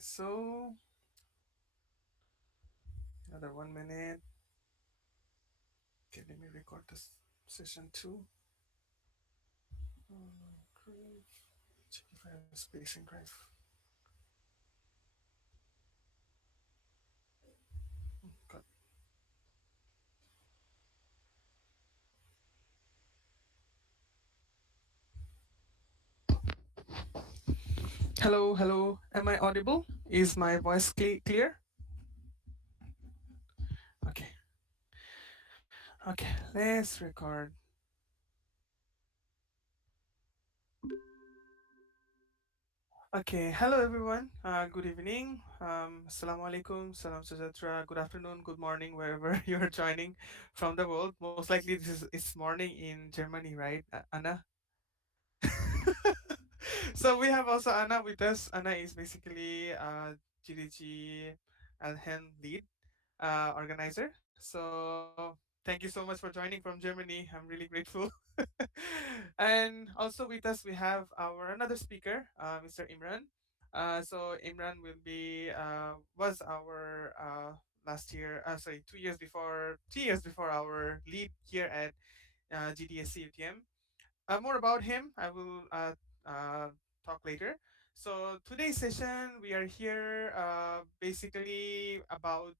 so another 1 minute. Okay, let me record this session too. Crave. Check if I have space in Crave. God. Hello, hello. Am I audible? Is my voice clear? Okay, okay. Let's record. Okay, hello everyone. Good evening. Assalamu alaikum, salam sejahtera. Good afternoon, good morning, wherever you are joining from the world. Most likely this is it's morning in Germany, right, Anna? So we have also Anna with us. Anna is basically GDG Alhen lead organizer. So thank you so much for joining from Germany. I'm really grateful. And also with us we have our another speaker, Mr. Imran. So Imran will be was our last year, sorry, 2 years before, 3 years before our lead here at GDSC UTM. More about him, I will talk later. So today's session, we are here basically about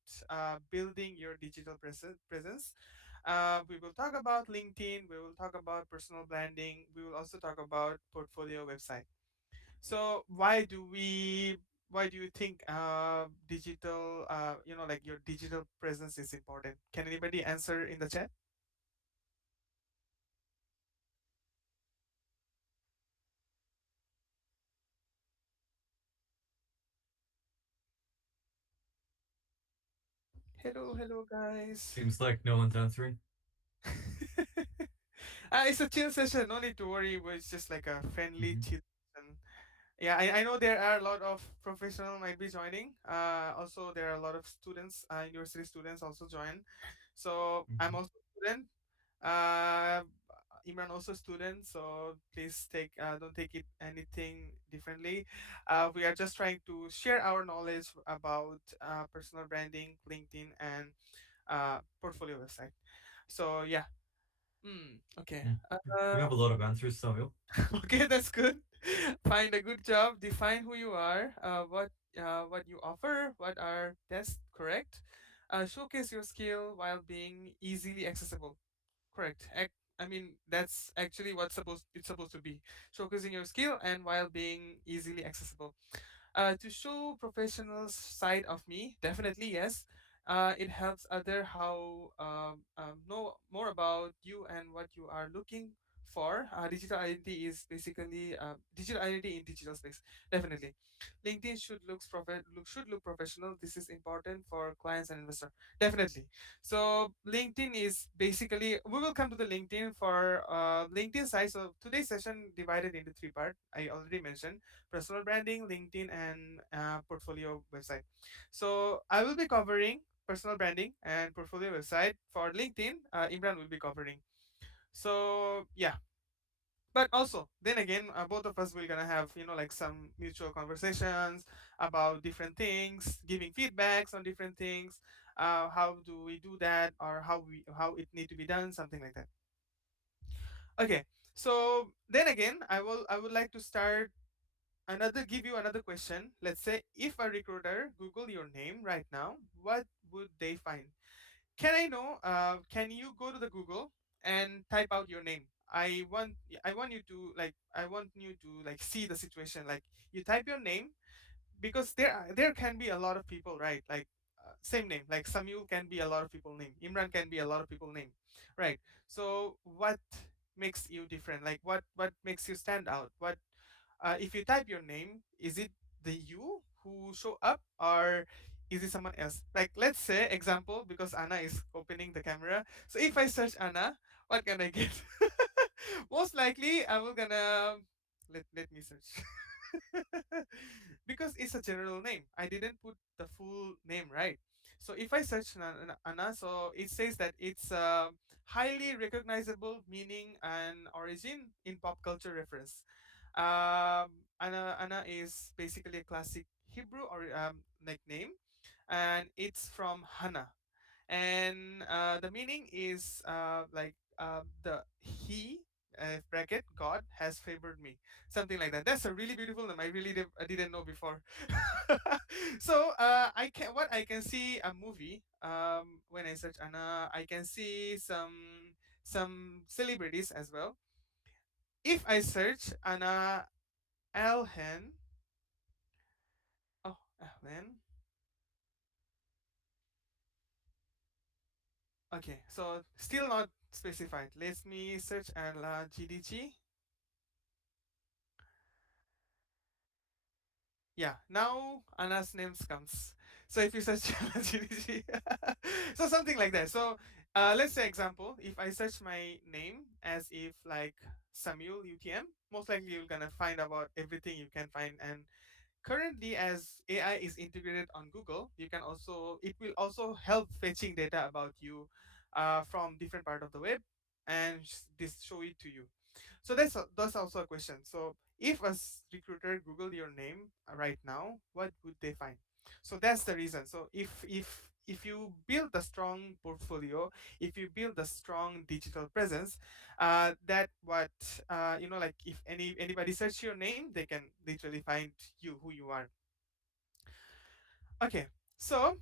building your digital presence. We will talk about LinkedIn. We will talk about personal branding. We will also talk about portfolio website. So why do you think digital, like your digital presence is important? Can anybody answer in the chat? Hello, hello, guys. Seems like no one's answering. It's a chill session. No need to worry. It's just like a friendly Hmm. chill session. Yeah, I know there are a lot of professional might be joining. Also there are a lot of students, university students also join. So I'm Hmm. also a student. Uh, Imran also a student. So please take don't take it anything differently. We are just trying to share our knowledge about personal branding, LinkedIn, and portfolio website. So yeah. Okay. Mm. We have Uh, a lot of answers, Samuel. okay, that's good. Find a good job. Define who you are. What you offer. What are that's correct. Showcase your skill while being easily accessible. Correct. I mean that's actually what's supposed it's supposed to be. Showcasing your skill and while being easily accessible. To show professional side of me, definitely yes. It helps other how know more about you and what you are looking for. Digital identity is basically digital identity in digital space. Definitely, LinkedIn should look professional. This is important for clients and investors. Definitely. So LinkedIn is basically we will come to the LinkedIn for LinkedIn side. So today's session divided into three parts. I already mentioned personal branding, LinkedIn, and portfolio website. So I will be covering personal branding and portfolio website. For LinkedIn, Imran will be covering. So yeah, but also then again, both of us will gonna have like some mutual conversations about different things, giving feedbacks on different things. How do we do that, or how it need to be done, something like that. Okay, so then again, I would like to start another give you another question. Let's say if a recruiter Google your name right now, what would they find? Can I know? Can you go to the Google and type out your name? I want you to like see the situation. Like you type your name, because there can be a lot of people, right? Like same name, like Samuel can be a lot of people name. Imran can be a lot of people name, right? So what makes you different? Like what makes you stand out? What if you type your name, is it the you who show up, or is it someone else? Like let's say example, because Anna is opening the camera. So if I search Anna, what can I get? Most likely I will gonna let me search. Because it's a general name. I didn't put the full name, right? So if I search Anna, so it says that it's highly recognizable meaning and origin in pop culture reference. Anna is basically a classic Hebrew or nickname, and it's from Hannah. And the meaning is the he bracket God has favored me, something like that. That's a really beautiful name. I really I didn't know before. So I can see a movie when I search Anna. I can see some celebrities as well. If I search Anna Alhen, oh Alhen, okay, so still not specified. Let me search Anna GDG. Yeah, now Anna's names comes. So if you search Anna GDG, so something like that. So let's say example, if I search my name as if like Samuel UTM, most likely you're gonna find about everything you can find. And currently, as AI is integrated on Google, you can also it will also help fetching data about you from different part of the web and this show it to you. So that's also a question. So if a recruiter Google your name right now, what would they find? So that's the reason. So if you build a strong portfolio, if you build a strong digital presence, that what like if anybody search your name, they can literally find you who you are. Okay, so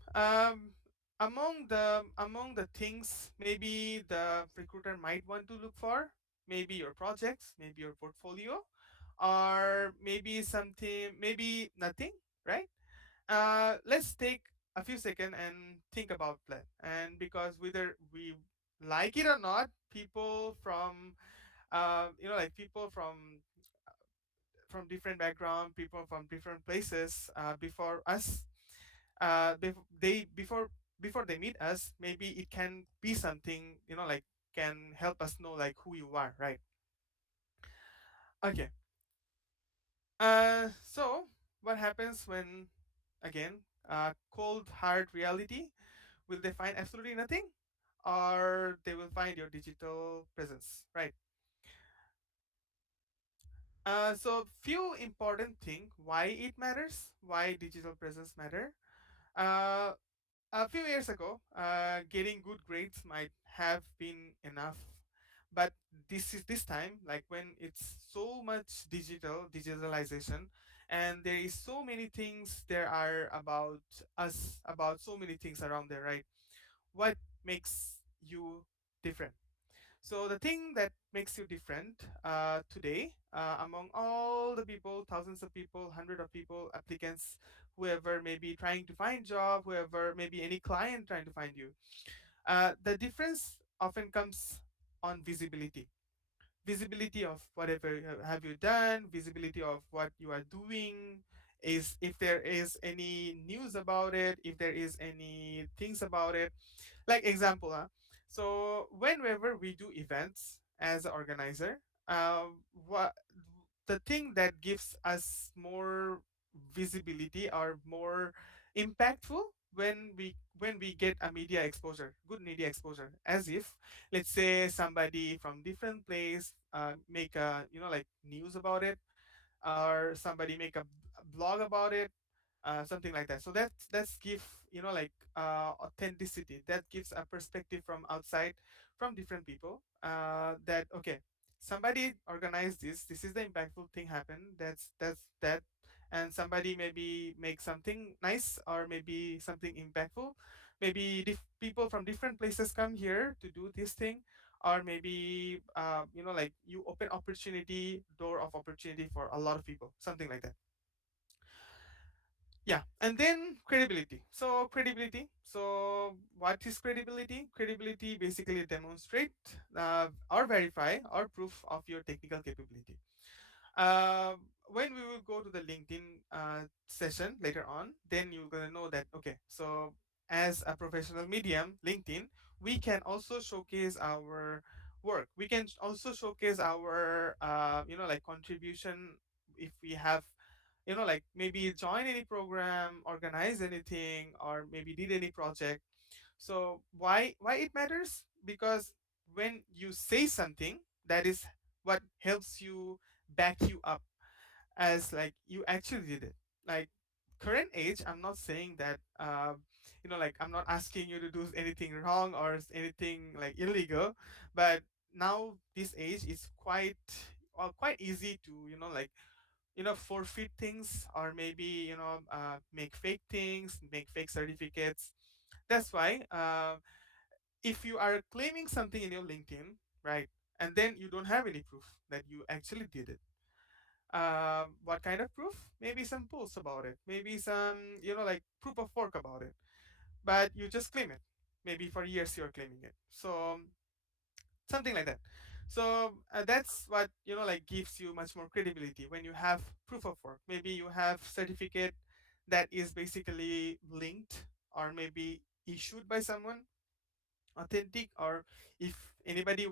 among the things maybe the recruiter might want to look for, maybe your projects, maybe your portfolio, or maybe something, maybe nothing, right? Let's take a few seconds and think about that. And because whether we like it or not, people from like people from different background, people from different places before us, before they meet us, maybe it can be something, like can help us know like who you are, right? Okay. So what happens when, again, cold hard reality? Will they find absolutely nothing, or they will find your digital presence, right? So few important thing why it matters, why digital presence matter. Uh, a few years ago, getting good grades might have been enough, but this time, like when it's so much digitalization, and there is so many things there are about us, about so many things around there, right? What makes you different? So the thing that makes you different today, among all the people, thousands of people, hundred of people, applicants, whoever may be trying to find job, whoever maybe any client trying to find you, the difference often comes on visibility. Visibility of whatever have you done, visibility of what you are doing, is if there is any news about it, if there is any things about it, like example, so whenever we do events as an organizer, what the thing that gives us more visibility or more impactful, when we get a media exposure, good media exposure, as if, let's say, somebody from different place make a, like news about it, or somebody make a blog about it, something like that. So that's give, like authenticity, that gives a perspective from outside, from different people, that okay, somebody organized this is the impactful thing happened, that's that. And somebody maybe make something nice, or maybe something impactful, maybe people from different places come here to do this thing, or maybe like you open opportunity, door of opportunity for a lot of people, something like that. Yeah, and then credibility. So what is credibility? Credibility basically demonstrate or verify or proof of your technical capability. When we will go to the LinkedIn session later on, then you're gonna know that okay, so as a professional medium, LinkedIn, we can also showcase our work. We can also showcase our like contribution, if we have, like maybe join any program, organize anything, or maybe did any project. So why it matters? Because when you say something, that is what helps you back you up, as like you actually did it. Like current age, I'm not saying that like I'm not asking you to do anything wrong or anything like illegal, but now this age is quite easy to like forfeit things, or maybe make fake things, make fake certificates. That's why if you are claiming something in your LinkedIn, right, and then you don't have any proof that you actually did it, what kind of proof? Maybe some posts about it, maybe some like proof of work about it, but you just claim it. Maybe for years you're claiming it, so something like that. So that's what like gives you much more credibility when you have proof of work. Maybe you have certificate that is basically linked, or maybe issued by someone authentic, or if anybody,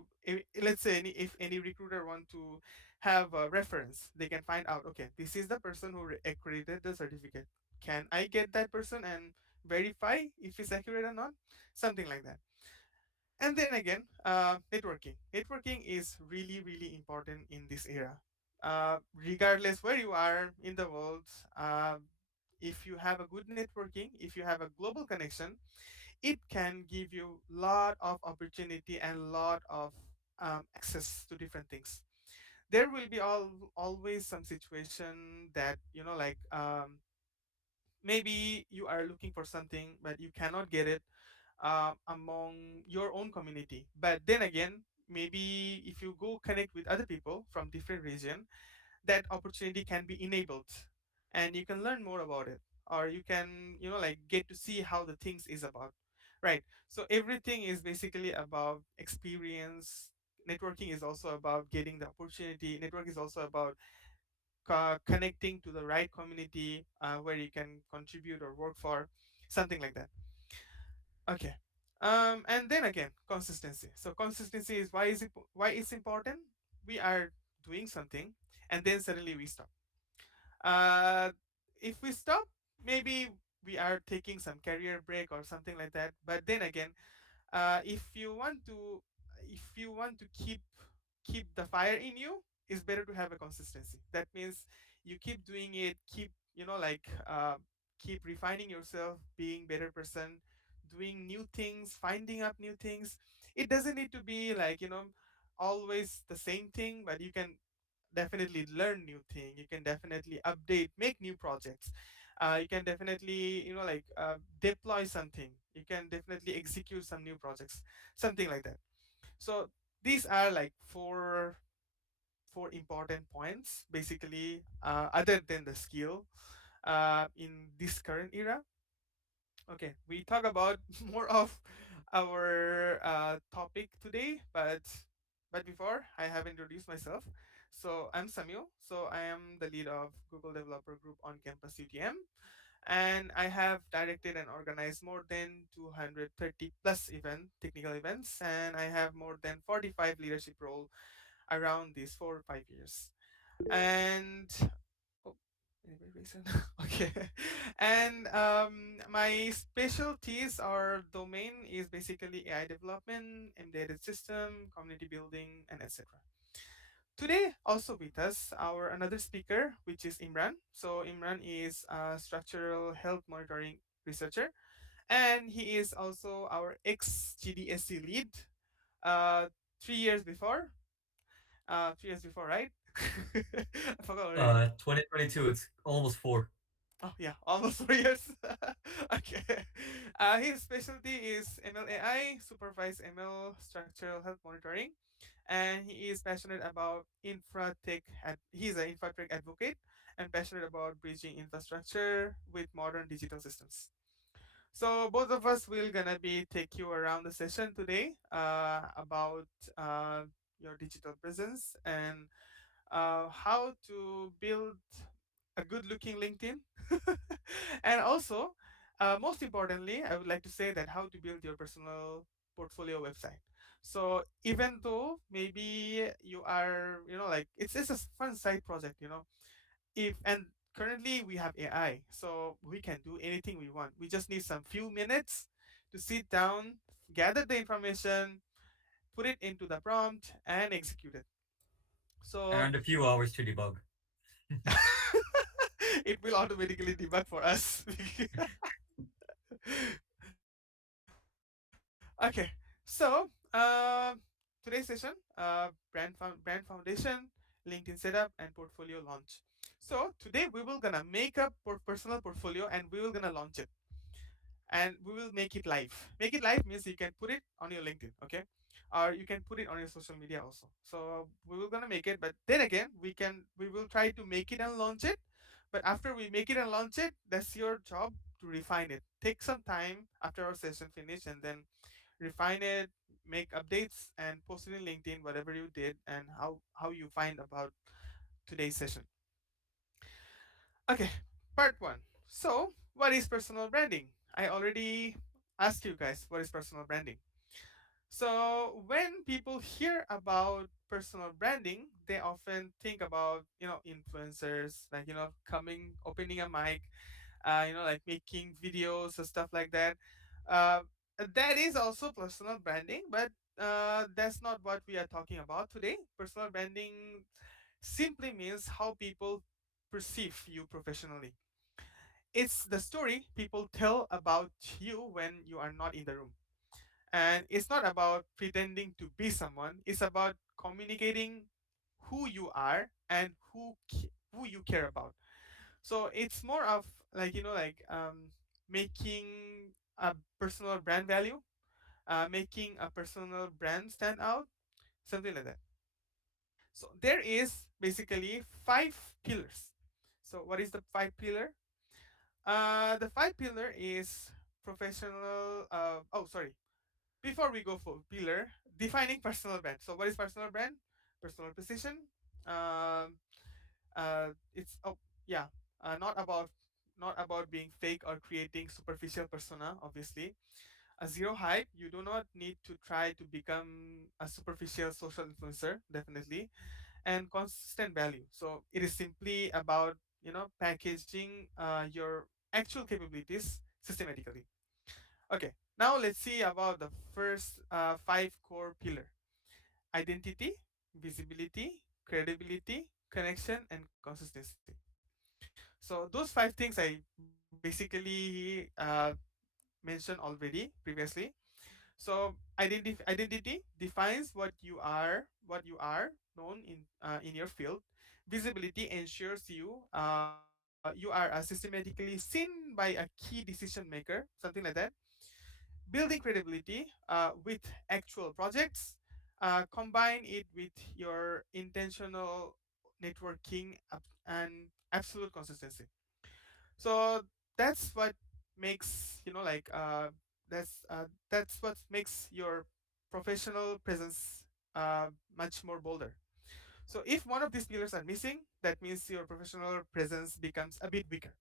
let's say if any recruiter want to have a reference, they can find out, okay, this is the person who accredited the certificate. Can I get that person and verify if it's accurate or not? Something like that. And then again, networking is really really important in this era. Regardless where you are in the world, uh, if you have a good networking, if you have a global connection, it can give you lot of opportunity and lot of access to different things. There will be always some situation that like maybe you are looking for something but you cannot get it among your own community. But then again, maybe if you go connect with other people from different region, that opportunity can be enabled, and you can learn more about it, or you can like get to see how the things is about, right? So everything is basically about experience. Networking is also about getting the opportunity. Network is also about connecting to the right community, where you can contribute or work for, something like that. Okay. And then again, consistency. So consistency is why it's important. We are doing something, and then suddenly we stop. uh, if we stop, maybe we are taking some career break or something like that. But then again, if you want to keep the fire in you, it's better to have a consistency. That means you keep doing it, keep like keep refining yourself, being better person, doing new things, finding up new things. It doesn't need to be like always the same thing, but you can definitely learn new thing, you can definitely update, make new projects. You can definitely like deploy something, you can definitely execute some new projects, something like that. So these are like four important points basically, other than the skill, in this current era. Okay, we talk about more of our topic today, but before, I have introduced myself. So I'm Samuel. So I am the lead of Google Developer Group on campus UTM, and I have directed and organized more than 230 plus technical events, and I have more than 45 leadership role around these 4 or 5 years. And oh, any reason? Okay. And my specialties or domain is basically AI development, embedded system, community building, and etc. Today, also with us, our another speaker, which is Imran. So Imran is a structural health monitoring researcher, and he is also our ex GDSC lead. Uh, 3 years before, 3 years before, right? I forgot already. 2022. It's almost 4. Oh yeah, almost 4 years. Okay. His specialty is ML AI, supervised ML structural health monitoring, and he is passionate about infra tech. He's an infra tech advocate and passionate about bridging infrastructure with modern digital systems. So both of us will gonna be take you around the session today, about your digital presence, and how to build a good looking LinkedIn. And also, most importantly, I would like to say that how to build your personal portfolio website. So even though maybe you are, like it's a fun side project, if and currently we have AI, so we can do anything we want. We just need some few minutes to sit down, gather the information, put it into the prompt, and execute it. So And a few hours to debug. It will automatically debug for us. Okay, so today's session, brand foundation, LinkedIn setup, and portfolio launch. So today we will gonna make a personal portfolio and we will gonna launch it, and we will make it live. Make it live means you can put it on your LinkedIn, okay, or you can put it on your social media also. So we will gonna make it, but then again we will try to make it and launch it. But after we make it and launch it, that's your job to refine it. Take some time after our session finish and then refine it, make updates, and post it in LinkedIn, whatever you did and how you find about today's session. Okay, part one. So, what is personal branding? I already asked you guys what is personal branding. So, when people hear about personal branding, they often think about, influencers, like, coming, opening a mic, like making videos and stuff like that. Uh, that is also personal branding, but that's not what we are talking about today. Personal branding simply means how people perceive you professionally. It's the story people tell about you when you are not in the room. And it's not about pretending to be someone, it's about communicating who you are and who you care about. So it's more of like, making a personal brand value, making a personal brand stand out, something like that. So there is basically five pillars. So what is the five pillar? The five pillar is professional. Oh, sorry. Before we go for pillar, defining personal brand. So what is personal brand? Personal position. Um, it's yeah, not about being fake or creating superficial persona. Obviously, a zero hype. You do not need to try to become a superficial social influencer. Definitely, and consistent value. So it is simply about packaging your actual capabilities systematically. Okay, now let's see about the first five core pillar: identity, visibility, credibility, connection, and consistency. So those five things I basically mentioned already previously. So identity defines what you are known in your field. Visibility ensures you are systematically seen by a key decision maker, something like that. Building credibility with actual projects. Combine it with your intentional networking and absolute consistency. So that's what makes that's what makes your professional presence much more bolder. So if one of these pillars are missing, that means your professional presence becomes a bit weaker.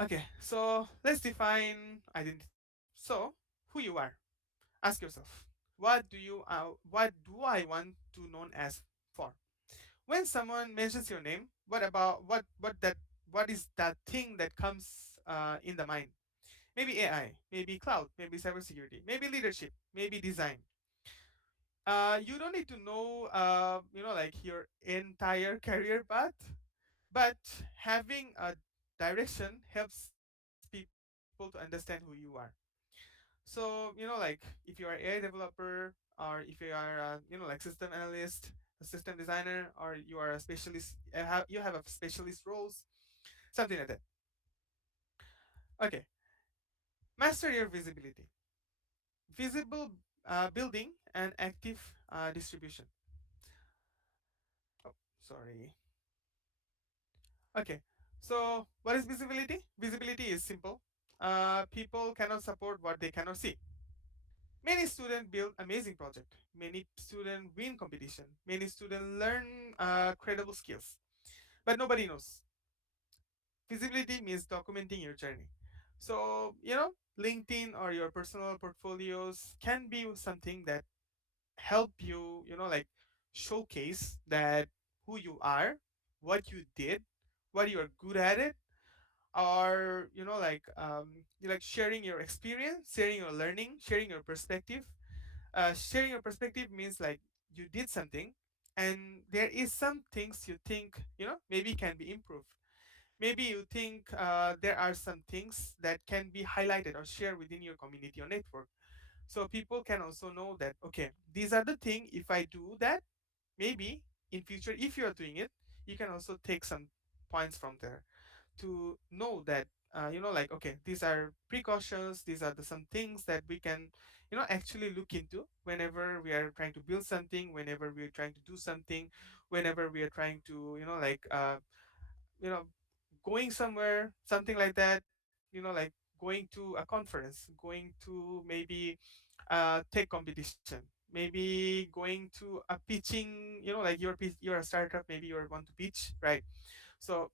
Okay, so let's define identity. So who you are. Ask yourself, what do I want to known as for? When someone mentions your name, what about what is that thing that comes in the mind? Maybe AI, maybe cloud, maybe cybersecurity, maybe leadership, maybe design. You don't need to know like your entire career path, but having a direction helps people to understand who you are. So like if you are AI developer, or if you are like system analyst, a system designer, or you are a specialist, you have a specialist roles, something like that. Okay, master your visibility, visible building and active distribution. Oh, sorry. Okay, so what is visibility? Visibility is simple. People cannot support what they cannot see. Many students build amazing project. Many students win competition. Many students learn credible skills. But nobody knows. Visibility means documenting your journey. So, LinkedIn or your personal portfolios can be something that help you, like showcase that who you are, what you did, what you are good at it, or you like sharing your experience, sharing your learning, sharing your perspective. Sharing your perspective means like you did something and there is some things you think, maybe can be improved. Maybe you think there are some things that can be highlighted or shared within your community or network, so people can also know that, okay, these are the thing, if I do that, maybe in future, if you're doing it, you can also take some points from there to know that, like, okay, these are precautions, these are some things that we can, actually look into whenever we are trying to build something, whenever we're trying to do something, whenever we are trying to, you know going somewhere, something like that, like going to a conference, going to maybe tech competition, maybe going to a pitching, like you're a startup, maybe you want to pitch, right? So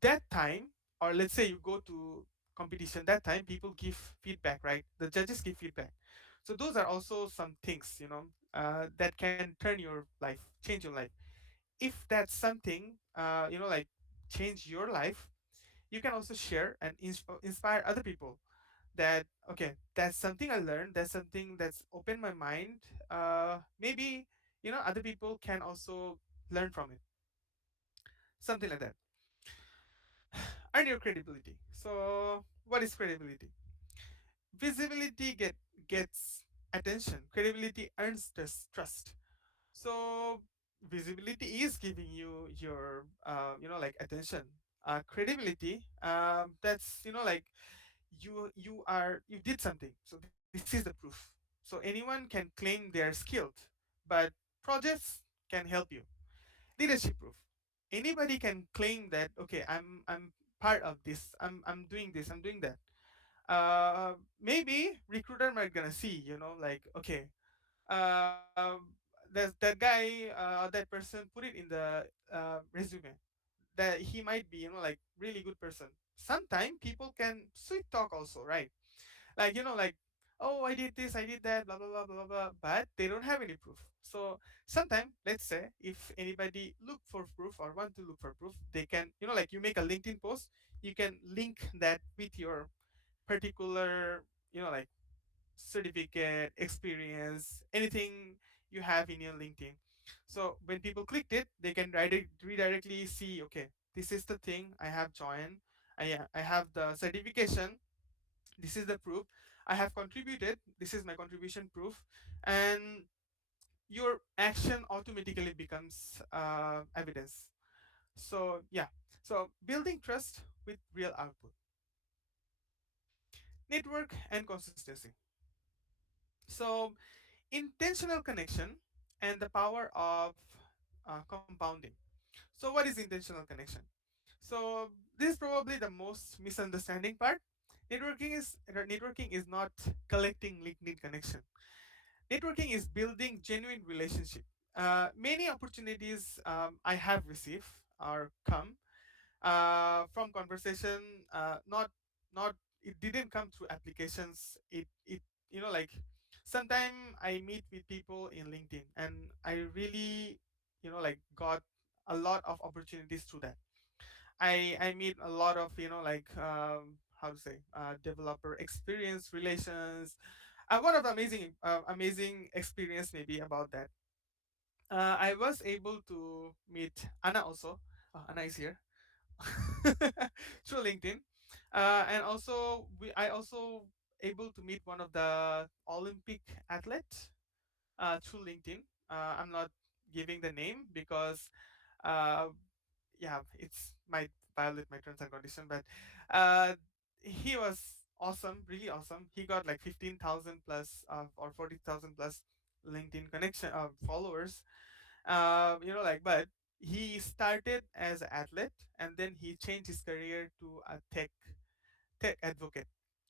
that time, or let's say you go to competition, that time people give feedback, right? The judges give feedback. So those are also some things, that can turn your life, change your life. If that's something, like change your life, you can also share and inspire other people that, okay, that's something I learned, that's something that's opened my mind. Maybe, other people can also learn from it, something like that. Earn your credibility. So what is credibility? Visibility gets attention, credibility earns trust. So visibility is giving you your, like attention. Credibility, that's, like, you did something, so this is the proof. So anyone can claim they're skilled, but projects can help you. Leadership proof, anybody can claim that, okay, I'm part of this, I'm doing this, I'm doing that. Maybe recruiter might gonna see, like, okay, uh, there's that guy, that person put it in the resume, that he might be, like really good person. Sometimes people can sweet talk also, right? Like, like, oh, I did this, I did that, blah blah blah blah blah, but they don't have any proof. So sometimes, let's say, if anybody look for proof or want to look for proof, they can, like, you make a LinkedIn post, you can link that with your particular, like, certificate, experience, anything you have in your LinkedIn. So when people clicked it, they can redirectly see, okay, this is the thing I have joined. I have the certification. This is the proof. I have contributed. This is my contribution proof. And your action automatically becomes evidence. So, yeah. So building trust with real output, network and consistency. So intentional connection and the power of compounding. So what is intentional connection? So this is probably the most misunderstanding part. Networking is not collecting LinkedIn connection. Networking is building genuine relationship. Many opportunities I have received or come from conversation, not it didn't come through applications. It like, sometime I meet with people in LinkedIn, and I really, like, got a lot of opportunities through that. I meet a lot of, like, how to say, developer experience relations. One of the amazing experience maybe about that, I was able to meet Anna also. Anna is here. Through LinkedIn, and also I also able to meet one of the Olympic athletes through LinkedIn. I'm not giving the name because, uh, yeah, it's might violate my terms and condition, but uh, he was awesome, really awesome. He got like 15,000 plus, or 40,000 plus LinkedIn connection followers. Like, but he started as an athlete, and then he changed his career to a tech advocate,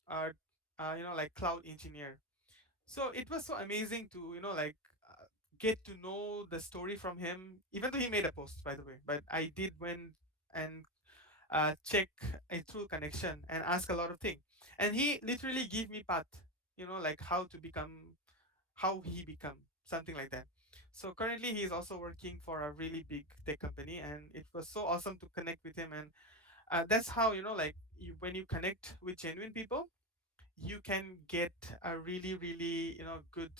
or like cloud engineer. So it was so amazing to, like, get to know the story from him, even though he made a post, by the way, but I did went and check a true connection and ask a lot of things, and he literally gave me path, like how he become, something like that. So currently he is also working for a really big tech company, and it was so awesome to connect with him. And that's how, like, when you connect with genuine people, you can get a really really, good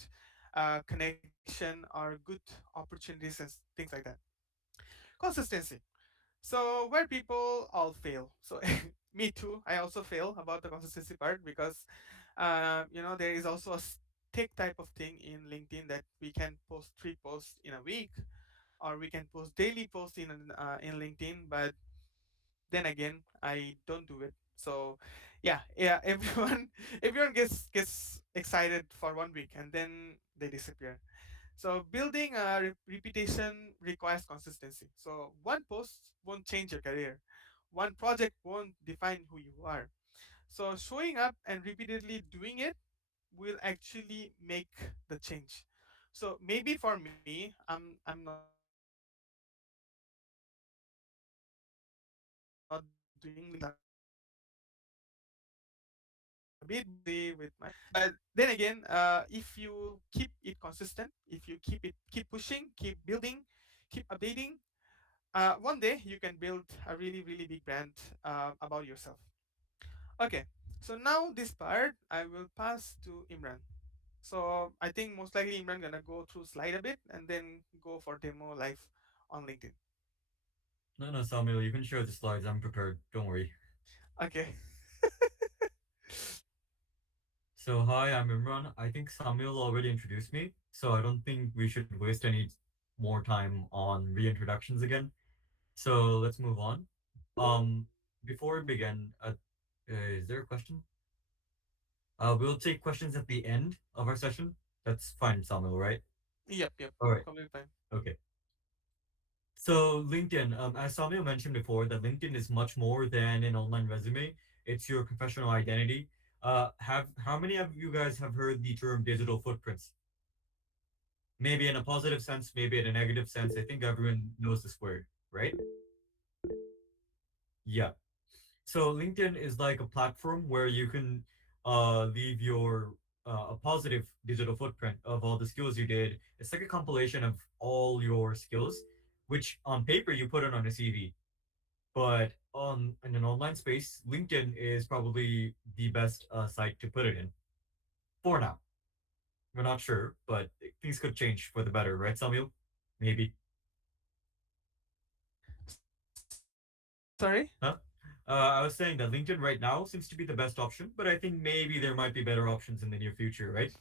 connection or good opportunities and things like that. Consistency. So where people all fail. So me too. I also fail about the consistency part because there is also a stick type of thing in LinkedIn that we can post 3 posts in a week, or we can post daily posts in LinkedIn. But then again, I don't do it. So yeah, everyone everyone gets excited for 1 week and then they disappear. So building a reputation requires consistency. So one post won't change your career. One project won't define who you are. So showing up and repeatedly doing it will actually make the change. So maybe for me, I'm not doing LinkedIn because I'm a bit busy with my studies. But then again, if you keep it consistent, if you keep pushing, keep building, keep updating, one day you can build a really really big brand about yourself. Okay, so now this part I will pass to Imran. So I think most likely Imran gonna go through slide a bit and then go for demo live on LinkedIn. No, no, Samuel, you can share the slides. I'm prepared. Don't worry. Okay. So, hi, I'm Imran. I think Samuel already introduced me, so I don't think we should waste any more time on reintroductions again. So, let's move on. Um, Before we begin, is there a question? We'll take questions at the end of our session. That's fine, Samuel, right? Yep, All right. completely fine. Okay. So LinkedIn, as Samuel mentioned before, that LinkedIn is much more than an online resume. It's your professional identity. Have How many of you guys have heard the term digital footprints? Maybe in a positive sense, maybe in a negative sense. I think everyone knows this word, right? Yeah. So LinkedIn is like a platform where you can leave your a positive digital footprint of all the skills you did. It's like a compilation of all your skills, which on paper you put it on a CV. But on in an online space, LinkedIn is probably the best site to put it in for now. We're not sure, but things could change for the better, right, Samuel? Maybe. Sorry? Huh? I was saying that LinkedIn right now seems to be the best option, but I think maybe there might be better options in the near future, right?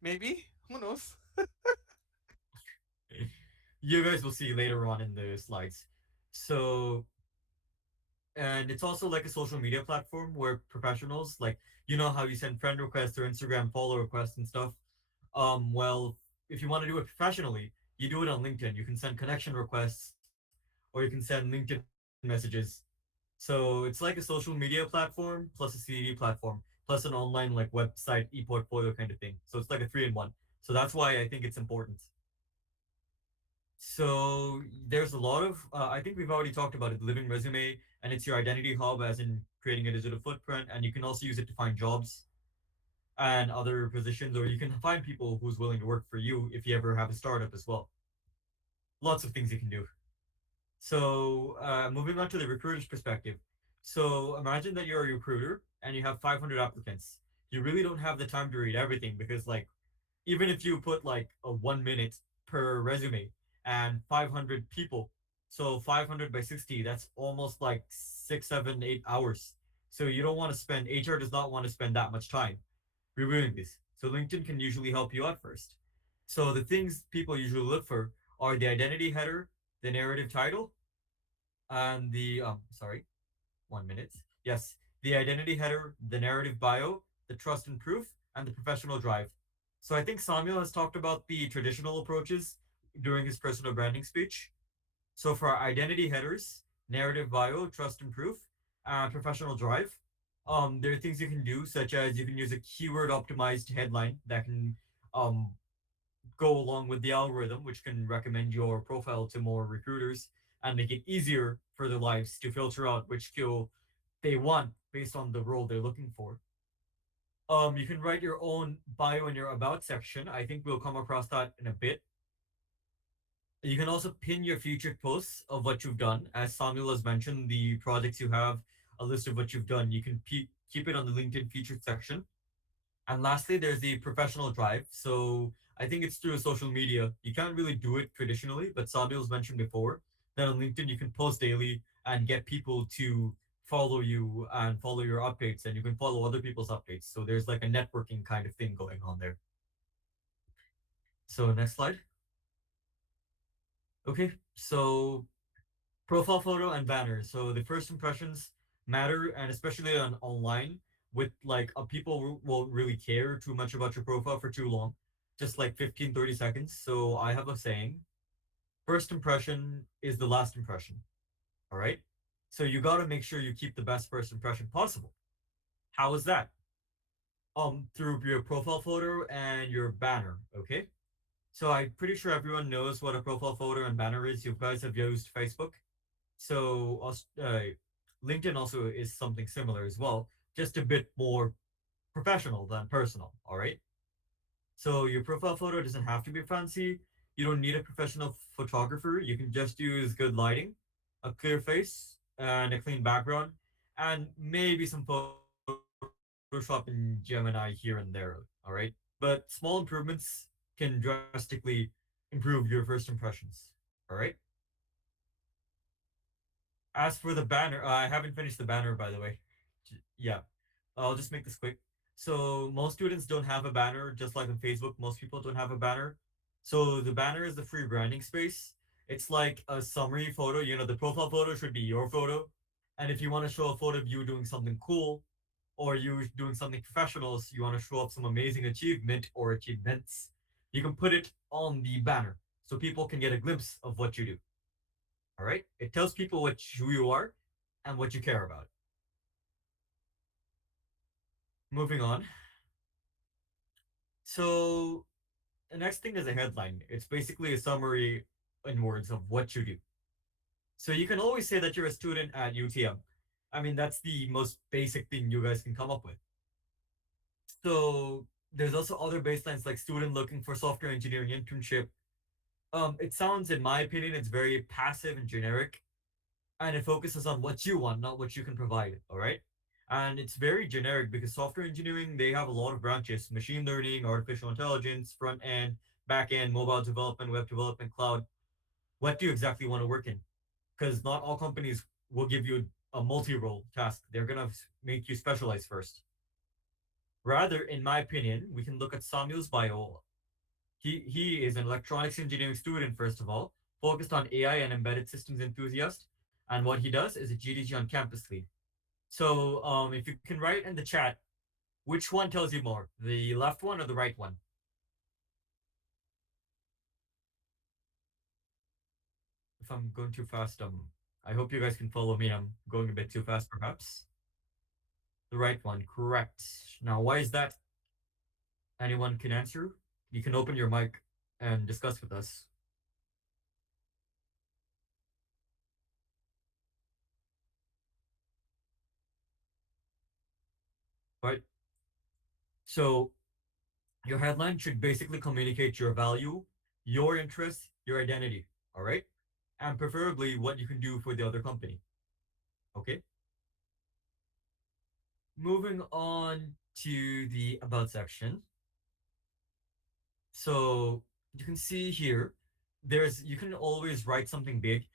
Maybe? Who knows? You guys will see later on in the slides. So, and it's also like a social media platform where professionals, like, you know how you send friend requests or Instagram follow requests and stuff. Well, if you want to do it professionally, you do it on LinkedIn. You can send connection requests or you can send LinkedIn messages. So it's like a social media platform plus a CV platform plus an online like website e-portfolio kind of thing. So it's like a three in one. So that's why I think it's important. So there's a lot of I think we've already talked about it, living resume, and it's your identity hub as in creating a digital footprint, and you can also use it to find jobs and other positions, or you can find people who's willing to work for you if you ever have a startup as well. Lots of things you can do. So moving on to the recruiter's perspective. So imagine that you're a recruiter and you have 500 applicants. You really don't have the time to read everything because like even if you put like a 1 minute per resume and 500 people, so 500 by 60, that's almost like 6, 7, 8 hours. So you don't want to spend, HR does not want to spend that much time reviewing this. So LinkedIn can usually help you out first. So the things people usually look for are the identity header, the narrative title, and the, sorry, 1 minute. Yes, the identity header, the narrative bio, the trust and proof, and the professional drive. So I think Samuel has talked about the traditional approaches during his personal branding speech. So for our identity headers, narrative bio, trust and proof, professional drive, there are things you can do, such as you can use a keyword optimized headline that can um, go along with the algorithm, which can recommend your profile to more recruiters and make it easier for their lives to filter out which skill they want based on the role they're looking for. You can write your own bio in your about section. I think we'll come across that in a bit. You can also pin your featured posts of what you've done. As Samuel has mentioned, the projects you have, a list of what you've done. You can keep it on the LinkedIn featured section. And lastly, there's the professional drive. So I think it's through social media. You can't really do it traditionally, but Sabil's mentioned before that on LinkedIn you can post daily and get people to follow you and follow your updates, and you can follow other people's updates. So there's like a networking kind of thing going on there. So next slide. Okay, so profile photo and banner. So the first impressions matter, and especially on online, with like people won't really care too much about your profile for too long, just like 15-30 seconds. So I have a saying: first impression is the last impression. All right. So you got to make sure you keep the best first impression possible. How is that? Through your profile photo and your banner. Okay. So I'm pretty sure everyone knows what a profile photo and banner is. You guys have used Facebook. So LinkedIn also is something similar as well, just a bit more professional than personal. All right. So your profile photo doesn't have to be fancy. You don't need a professional photographer. You can just use good lighting, a clear face, and a clean background, and maybe some Photoshop in Gemini here and there. All right. But small improvements can drastically improve your first impressions. All right. As for the banner, I haven't finished the banner, by the way. Yeah, I'll just make this quick. So most students don't have a banner, just like on Facebook. Most people don't have a banner. So the banner is the free branding space. It's like a summary photo. You know, the profile photo should be your photo. And if you want to show a photo of you doing something cool or you doing something professional, so you want to show off some amazing achievement or achievements, you can put it on the banner so people can get a glimpse of what you do. All right. It tells people who you are and what you care about. Moving on. So the next thing is a headline. It's basically a summary in words of what you do. So you can always say that you're a student at UTM. I mean, that's the most basic thing you guys can come up with. So there's also other baselines like student looking for software engineering internship. It sounds, in my opinion, it's very passive and generic, and it focuses on what you want, not what you can provide. All right. And it's very generic because software engineering, they have a lot of branches: machine learning, artificial intelligence, front end, back end, mobile development, web development, cloud. What do you exactly want to work in? Because not all companies will give you a multi-role task. They're going to make you specialize first. Rather, in my opinion, we can look at Samuel's bio. He is an electronics engineering student, first of all, focused on AI and embedded systems enthusiast. And what he does is a GDG on campus lead. So if you can write in the chat, which one tells you more, the left one or the right one? If I'm going too fast, I hope you guys can follow me. I'm going a bit too fast, perhaps. The right one, correct. Now, why is that? Anyone can answer. You can open your mic and discuss with us. Right. So your headline should basically communicate your value, your interest, your identity. All right, and preferably what you can do for the other company. Okay. Moving on to the about section. So you can see here, you can always write something big.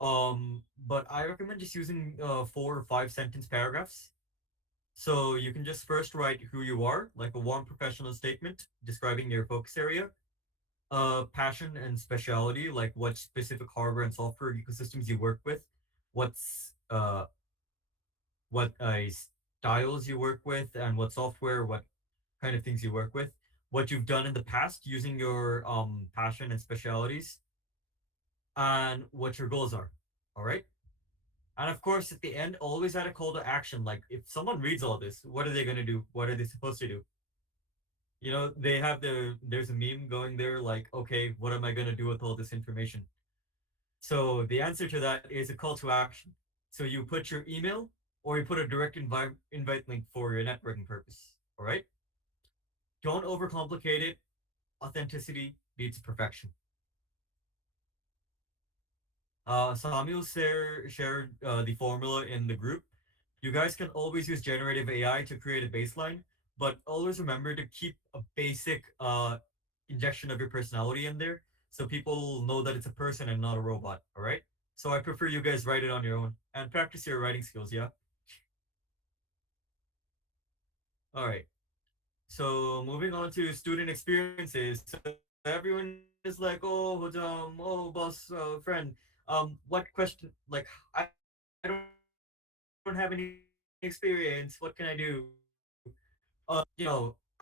But I recommend just using 4 or 5 sentence paragraphs. So you can just first write who you are, like a warm professional statement describing your focus area, passion and specialty, like what specific hardware and software ecosystems you work with, what's what styles you work with, and what software, what kind of things you work with, what you've done in the past using your passion and specialities, and what your goals are. All right. And of course, at the end, always add a call to action. Like if someone reads all this, what are they gonna do? What are they supposed to do? You know, there's a meme going there like, okay, what am I gonna do with all this information? So the answer to that is a call to action. So you put your email or you put a direct invite link for your networking purpose. All right. Don't overcomplicate it. Authenticity beats perfection. Samuel shared the formula in the group. You guys can always use generative AI to create a baseline, but always remember to keep a basic injection of your personality in there, so people know that it's a person and not a robot. All right. So I prefer you guys write it on your own and practice your writing skills. Yeah. All right. So moving on to student experiences. So everyone is like, "Oh, hojam, oh, boss, friend, what question? Like, I don't have any experience. What can I do?" I'm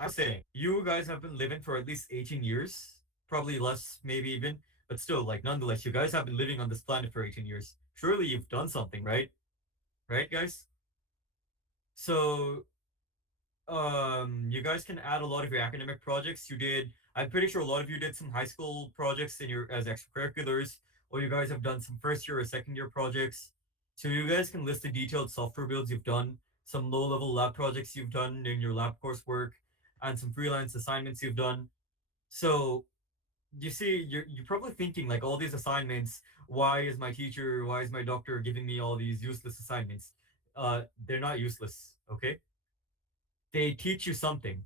just saying, you guys have been living for at least 18 years, probably less, maybe even, but still, like, nonetheless, you guys have been living on this planet for 18 years. Surely you've done something, right? Right, guys? So you guys can add a lot of your academic projects you did. I'm pretty sure a lot of you did some high school projects in your as extracurriculars, or you guys have done some first year or second year projects. So you guys can list the detailed software builds you've done, some low level lab projects you've done in your lab coursework, and some freelance assignments you've done. So you see, you're probably thinking like all these assignments. Why is my doctor giving me all these useless assignments? They're not useless. Okay, they teach you something,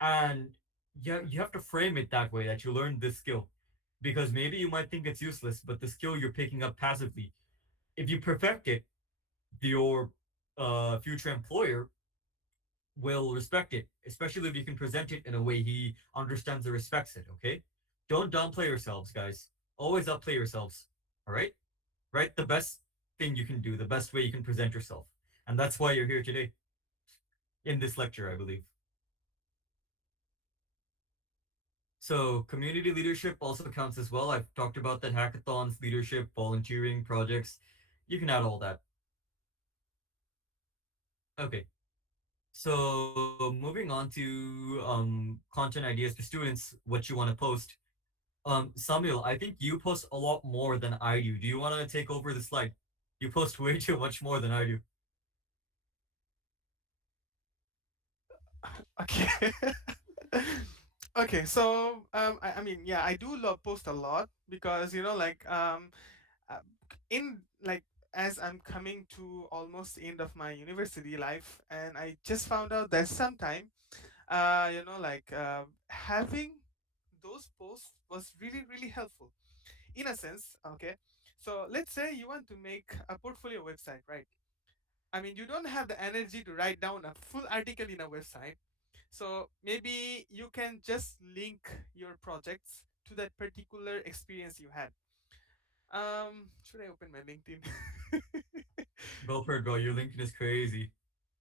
and you have to frame it that way that you learned this skill, because maybe you might think it's useless, but the skill you're picking up passively, if you perfect it, your future employer will respect it, especially if you can present it in a way he understands and respects it. Okay, don't downplay yourselves, guys. Always upplay yourselves. All right, write the best thing you can do, the best way you can present yourself, and that's why you're here today in this lecture, I believe. So community leadership also counts as well. I've talked about that: hackathons, leadership, volunteering, projects. You can add all that. Okay. So moving on to content ideas for students, what you want to post. Samuel, I think you post a lot more than I do. Do you want to take over the slide? You post way too much more than I do. Okay. Okay, so I mean, yeah, I do love post a lot because uh, in like as I'm coming to almost the end of my university life, and I just found out that sometime, having those posts was really really helpful in a sense. Okay, so let's say you want to make a portfolio website, right? I mean, you don't have the energy to write down a full article in a website, so maybe you can just link your projects to that particular experience you had. Should I open my LinkedIn? Go for it, bro. Your LinkedIn is crazy.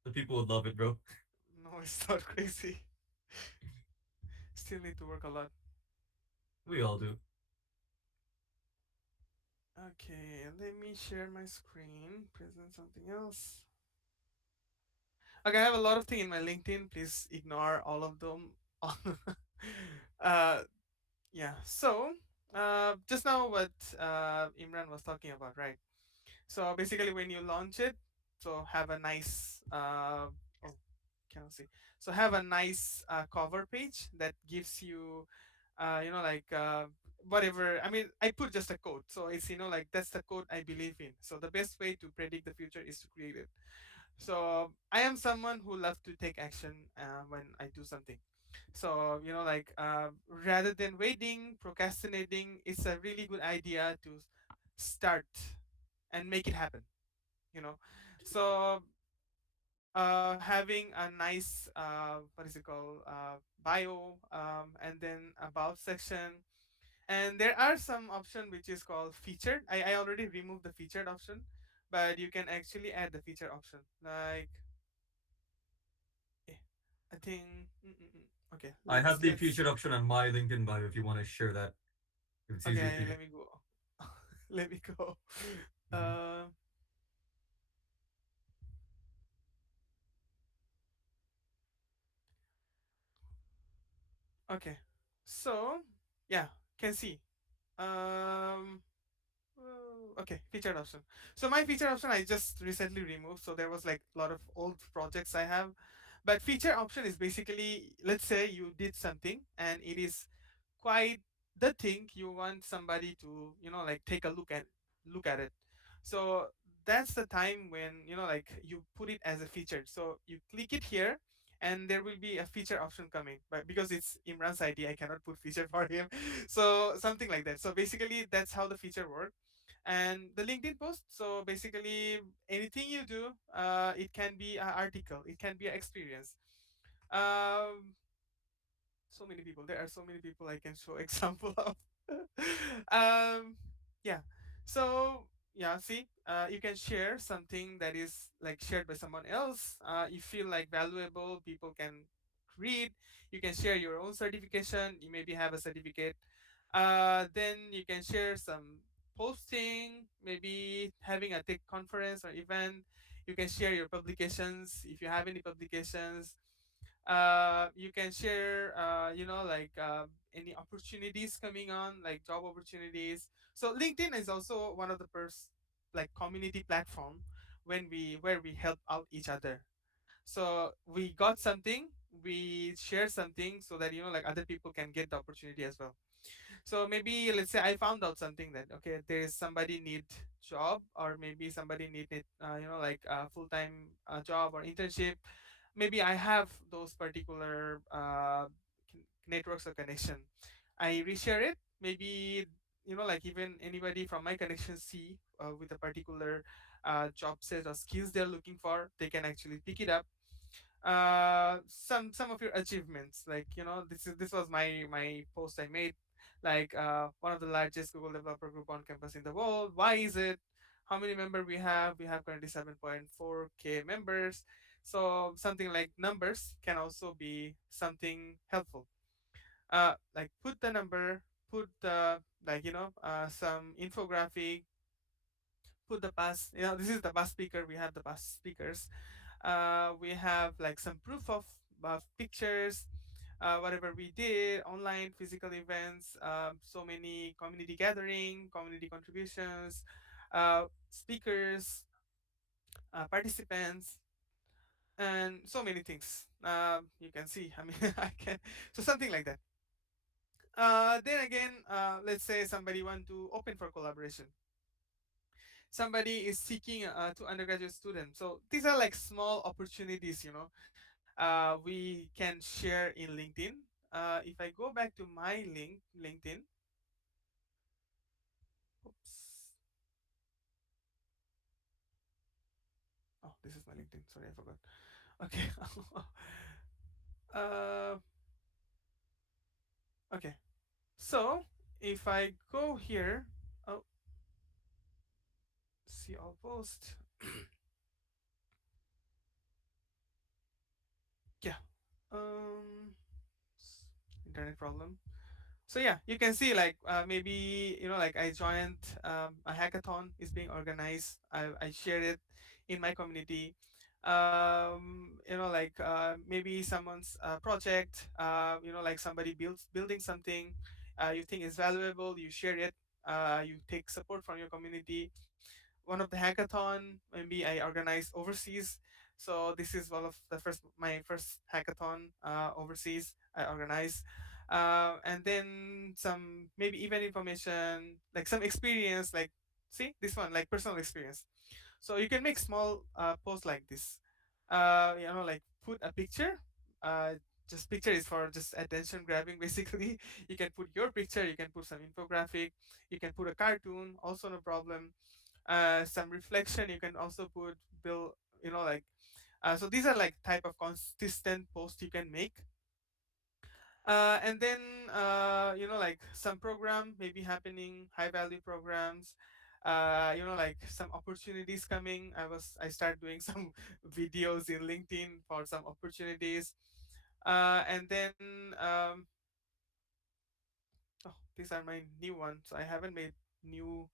The people would love it, bro. No, it's not crazy. Still need to work a lot. We all do. Okay, let me share my screen. Present something else. Okay, I have a lot of things in my LinkedIn. Please ignore all of them. uh, yeah. So, just now what Imran was talking about, right? So basically, when you launch it, so have a nice oh, cannot see. So have a nice cover page that gives you, whatever. I mean, I put just a code, so it's like that's the code I believe in. So the best way to predict the future is to create it. So I am someone who loves to take action when I do something. So rather than waiting, procrastinating, it's a really good idea to start and make it happen. You know, so having a nice what is it called bio, and then about section, and there are some option which is called featured. I already removed the featured option, but you can actually add the featured option like eh, I think okay, I have the let's featured option on my LinkedIn bio if you want to share that. If it's easier for okay, you. let me go. Let me go. Mhm. uh okay, so yeah, can see um okay, featured option. So my featured option I just recently removed. So there was like a lot of old projects I have. But feature option is basically, let's say you did something and it is quite the thing you want somebody to, take a look at it. So that's the time when, you put it as a featured. So you click it here and there will be a feature option coming. But because it's Imran's ID, I cannot put feature for him. So something like that. So basically, that's how the feature works. And the LinkedIn post, so basically anything you do, it can be an article, it can be an experience. um so many people, there are so many people I can show example of. um yeah, so yeah, see, you can share something that is like shared by someone else. You feel like valuable, people can read. You can share your own certification, you maybe have a certificate. Then you can share some posting, maybe having a tech conference or event. You can share your publications if you have any publications. You can share, like any opportunities coming on, like job opportunities. So LinkedIn is also one of the first like community platform when we where we help out each other. So we got something, we share something so that like other people can get the opportunity as well. So maybe let's say I found out something that okay, there is somebody need job, or maybe somebody needed like a full-time job or internship. Maybe I have those particular networks or connection. I reshare it. Maybe like even anybody from my connection see with a particular job set or skills they're looking for, they can actually pick it up. Some of your achievements, like this was my post I made, like one of the largest Google developer group on campus in the world. Why is it? How many members we have currently 7.4k members. So something like numbers can also be something helpful. Like put the number, put the like some infographic, put the past, this is the past speaker, we have the past speakers. We have like some proof of pictures, whatever we did, online physical events, so many community gathering, community contributions, speakers, participants, and so many things. You can see, I mean, I can, so something like that. Then again, let's say somebody want to open for collaboration, somebody is seeking to undergraduate student. So these are like small opportunities, we can share in LinkedIn. If I go back to my LinkedIn, oops, oh, this is my LinkedIn. Sorry, I forgot. Okay, uh, okay. So if I go here, oh, see all post. Yeah. Um, internet problem. So yeah, you can see like maybe like I joined a hackathon is being organized. I shared it in my community. Like maybe someone's project, like somebody building something, you think is valuable, you share it. You take support from your community. One of the hackathon maybe I organized overseas. So this is one of the first my first hackathon overseas I organized. And then some maybe event information, like some experience, like see this one, like personal experience. So you can make small posts like this. Like put a picture. uh, just picture is for just attention grabbing basically. You can put your picture, you can put some infographic, you can put a cartoon, also no problem. Some reflection you can also put, bill, like so these are like type of consistent posts you can make. And then like some program maybe happening, high value programs, like some opportunities coming. I start doing some videos in LinkedIn for some opportunities. And then oh, these are my new ones. I haven't made new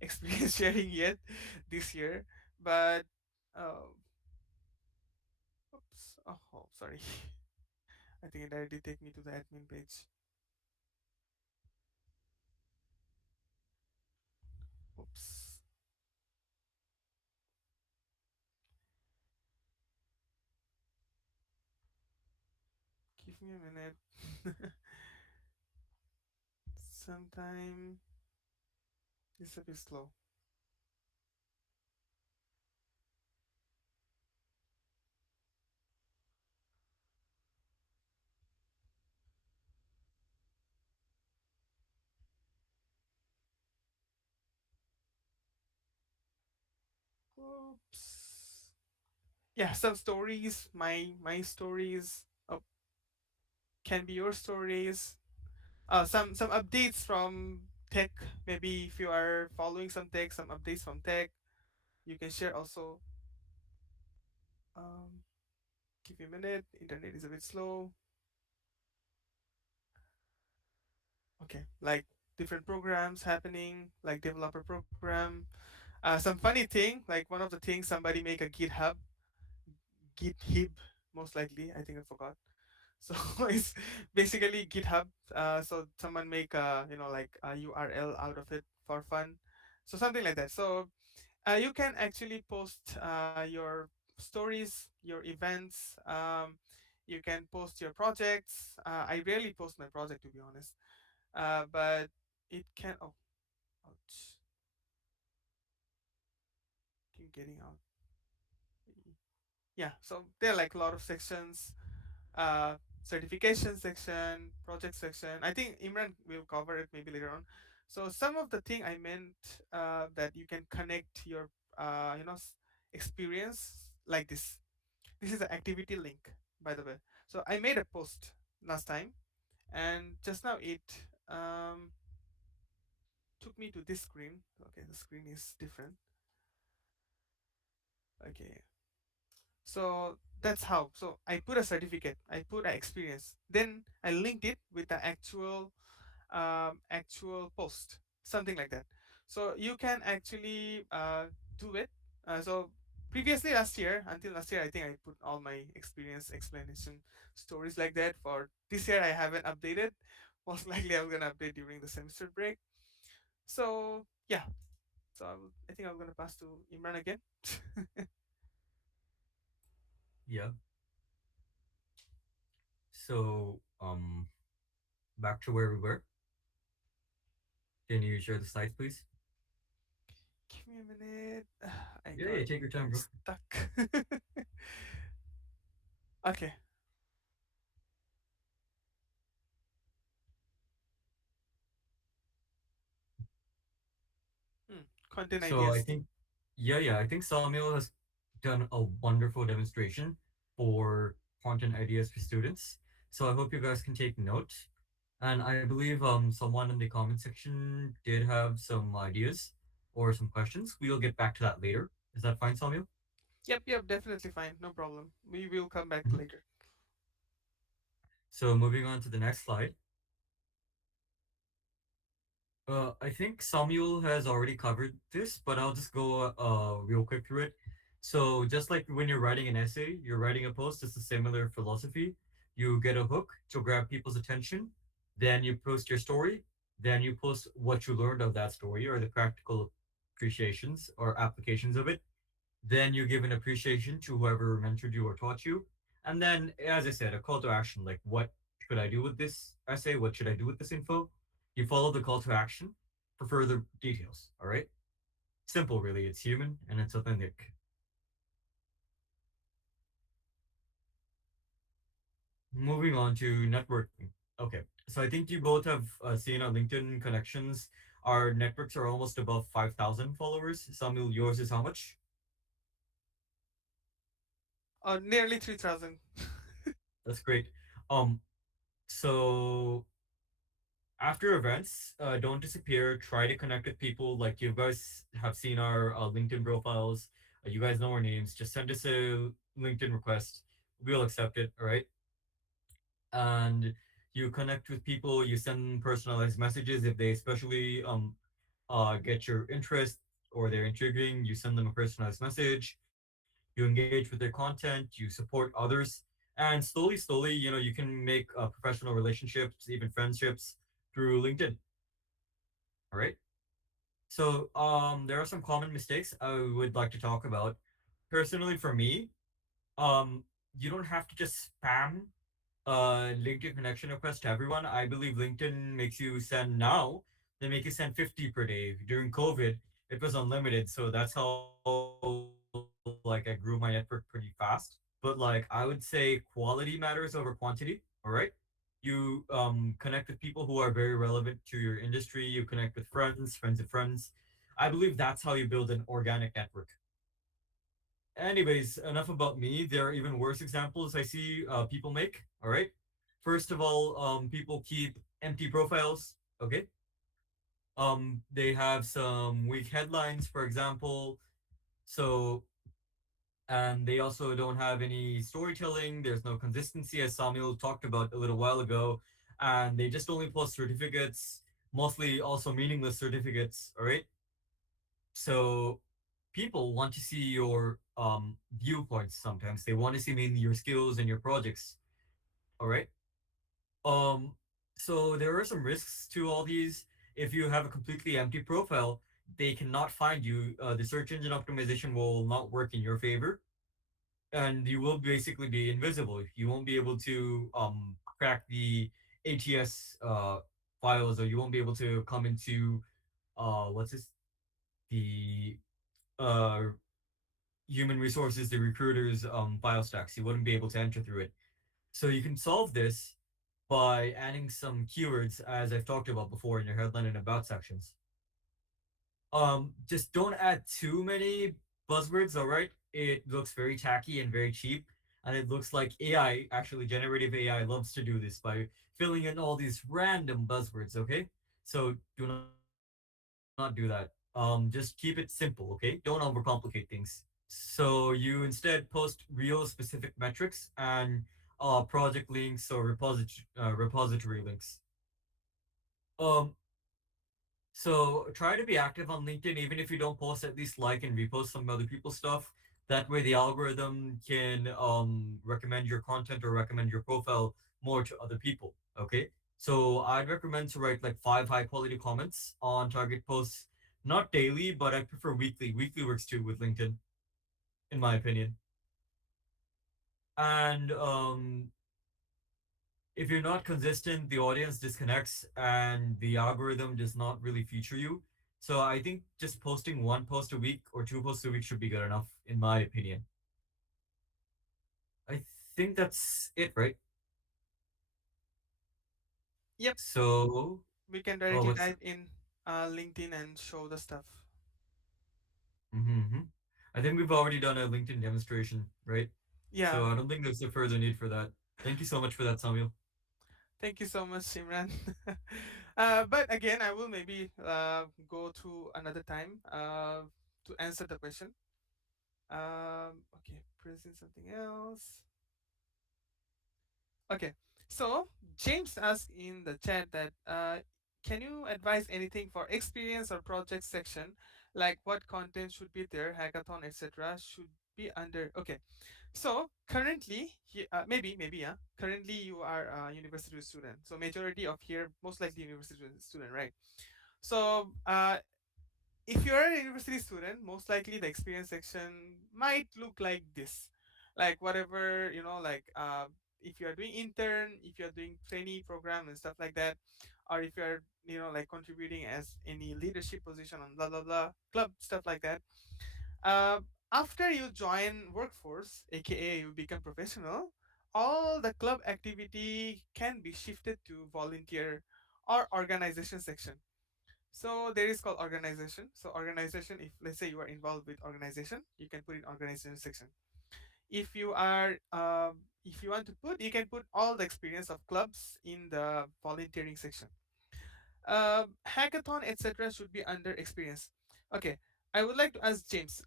experience sharing yet this year, but uh, oops, oh, sorry. I think it directly take me to the admin page. Oops, give me a minute. Sometime it's a bit slow. Oops. Yeah, some stories. My stories can be your stories. Some updates from tech. Maybe if you are following some tech, some updates from tech, you can share also. Um, give me a minute. Internet is a bit slow. Okay, like different programs happening, like developer program. Some funny thing, like one of the things somebody make a GitHub, most likely. I think I forgot. So it's basically GitHub. So someone make a like a URL out of it for fun. So something like that. So you can actually post your stories, your events. You can post your projects. I rarely post my project to be honest, but it can. Oh, ouch! Keep getting out. Yeah. So there are like a lot of sections. Certification section, project section. I think Imran will cover it maybe later on. So some of the thing I meant that you can connect your experience like this. This is an activity link, by the way. So I made a post last time, and just now it took me to this screen. Okay, the screen is different. Okay, so that's how. So I put a certificate, I put an experience, then I linked it with the actual post, something like that. So you can actually do it. So previously last year, until last year, I think I put all my experience explanation stories like that. For this year, I haven't updated. Most likely, I'm gonna update during the semester break. So yeah, so I think I'm gonna pass to Imran again. Yeah. So, back to where we were. Can you share the slides, please? Give me a minute. I Yeah, got yeah. Take your time, bro. stuck. Okay. Content So I ideas. think, yeah, yeah. I think Samuel has done a wonderful demonstration for content ideas for students. So I hope you guys can take note. And I believe someone in the comment section did have some ideas or some questions. We'll get back to that later. Is that fine, Samuel? Yep, yep, definitely fine. No problem. We will come back Mhm. later. So moving on to the next slide. I think Samuel has already covered this, but I'll just go real quick through it. So just like when you're writing an essay, you're writing a post, it's a similar philosophy. You get a hook to grab people's attention, then you post your story, then you post what you learned of that story or the practical appreciations or applications of it. Then you give an appreciation to whoever mentored you or taught you. And then, as I said, a call to action like what should I do with this essay? What should I do with this info? You follow the call to action for further details. All right. Simple, really. It's human and it's authentic. Moving on to networking. Okay. So I think you both have seen our LinkedIn connections. Our networks are almost above 5,000 followers. Samuel, yours is how much? Nearly 3,000. That's great. Um, so after events, don't disappear. Try to connect with people. Like you guys have seen our LinkedIn profiles. You guys know our names. Just send us a LinkedIn request. We'll accept it. All right. And you connect with people. You send personalized messages if they especially get your interest or they're intriguing. You send them a personalized message. You engage with their content. You support others. And slowly, you know, you can make professional relationships, even friendships through LinkedIn. All right. So, there are some common mistakes I would like to talk about. Personally, for me, um, you don't have to just spam LinkedIn connection request to everyone. I believe LinkedIn makes you send now. They make you send 50 per day. During COVID, it was unlimited, so that's how like I grew my network pretty fast. But like I would say, quality matters over quantity. All right. You connect with people who are very relevant to your industry. You connect with friends, friends of friends. I believe that's how you build an organic network. Anyways, enough about me. There are even worse examples I see people make. All right. First of all, people keep empty profiles. Okay. They have some weak headlines, for example. So, and they also don't have any storytelling. There's no consistency, as Samuel talked about a little while ago. And they just only post certificates, mostly also meaningless certificates. All right. So people want to see your viewpoints sometimes. They want to see mainly your skills and your projects. All right. Um so there are some risks to all these. If you have a completely empty profile, they cannot find you. The search engine optimization will not work in your favor, and you will basically be invisible. You won't be able to crack the ATS files, or you won't be able to come into what's this, the uh human resources, the recruiters file stacks. You wouldn't be able to enter through it. So you can solve this by adding some keywords, as I've talked about before, in your headline and about sections. Just don't add too many buzzwords, all right? It looks very tacky and very cheap, and it looks like AI, actually generative AI, loves to do this by filling in all these random buzzwords, okay? So do not do that. Just keep it simple, okay? Don't overcomplicate things. So you instead post real specific metrics and project links or repository links. Um, so try to be active on LinkedIn, even if you don't post, at least like and repost some other people's stuff. That way, the algorithm can recommend your content or recommend your profile more to other people. Okay, so I'd recommend to write like 5 high quality comments on target posts, not daily, but I prefer weekly. Weekly works too with LinkedIn, in my opinion. And if you're not consistent, the audience disconnects and the algorithm does not really feature you. So I think just posting one post a week or two posts a week should be good enough, in my opinion. I think that's it, right? Yep, So, we can oh, directly what's type in LinkedIn and show the stuff. mm-hmm. I think we've already done a LinkedIn demonstration, right? So Yeah, I don't think there's a further need for that. Thank you so much for that, Samuel. thank you so much, Simran. But again, I will maybe go to another time to answer the question. Okay, pressing something else. Okay, so James asked in the chat that can you advise anything for experience or project section, like what content should be there, hackathon, etc. should be under. Okay, so currently, maybe yeah. Currently, you are a university student. So majority of here, most likely university student, right? So if you're a university student, most likely the experience section might look like this, like whatever like if you are doing intern, if you're doing trainee program and stuff like that, or if you're like contributing as any leadership position on blah blah blah club stuff like that. uh, After you join workforce, aka you become professional, all the club activity can be shifted to volunteer or organization section. So there is called organization. So organization, if let's say you are involved with organization, you can put in organization section. If you are, if you want to put, you can put all the experience of clubs in the volunteering section. Hackathon, etc., should be under experience. Okay, I would like to ask James.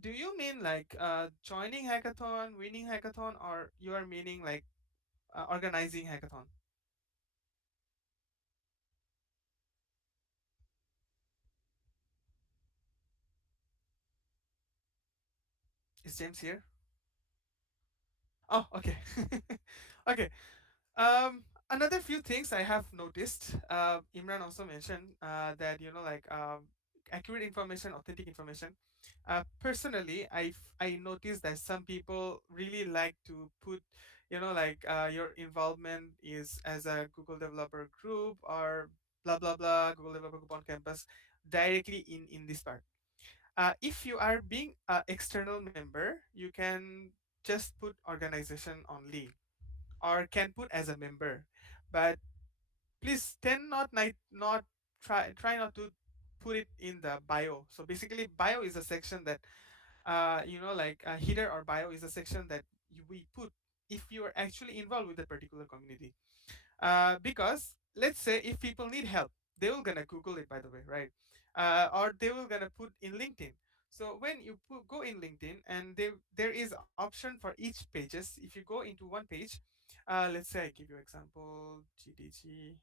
Do you mean like joining hackathon, winning hackathon, or you are meaning like organizing hackathon? Is James here? Oh, okay. Okay. Another few things I have noticed. Imran also mentioned that like accurate information, authentic information. Personally, I noticed that some people really like to put, like your involvement is as a Google developer group or blah blah blah Google developer group on campus directly in this part. If you are being an external member, you can just put organization only or can put as a member, but please tend not try not to put it in the bio. So basically bio is a section that like header or bio is a section that we put if you are actually involved with a particular community. Because let's say if people need help, they will gonna Google it, by the way, right? Or they will gonna put in LinkedIn. So when you go in LinkedIn, and there is option for each pages. If you go into one page, let's say I give you example, GDG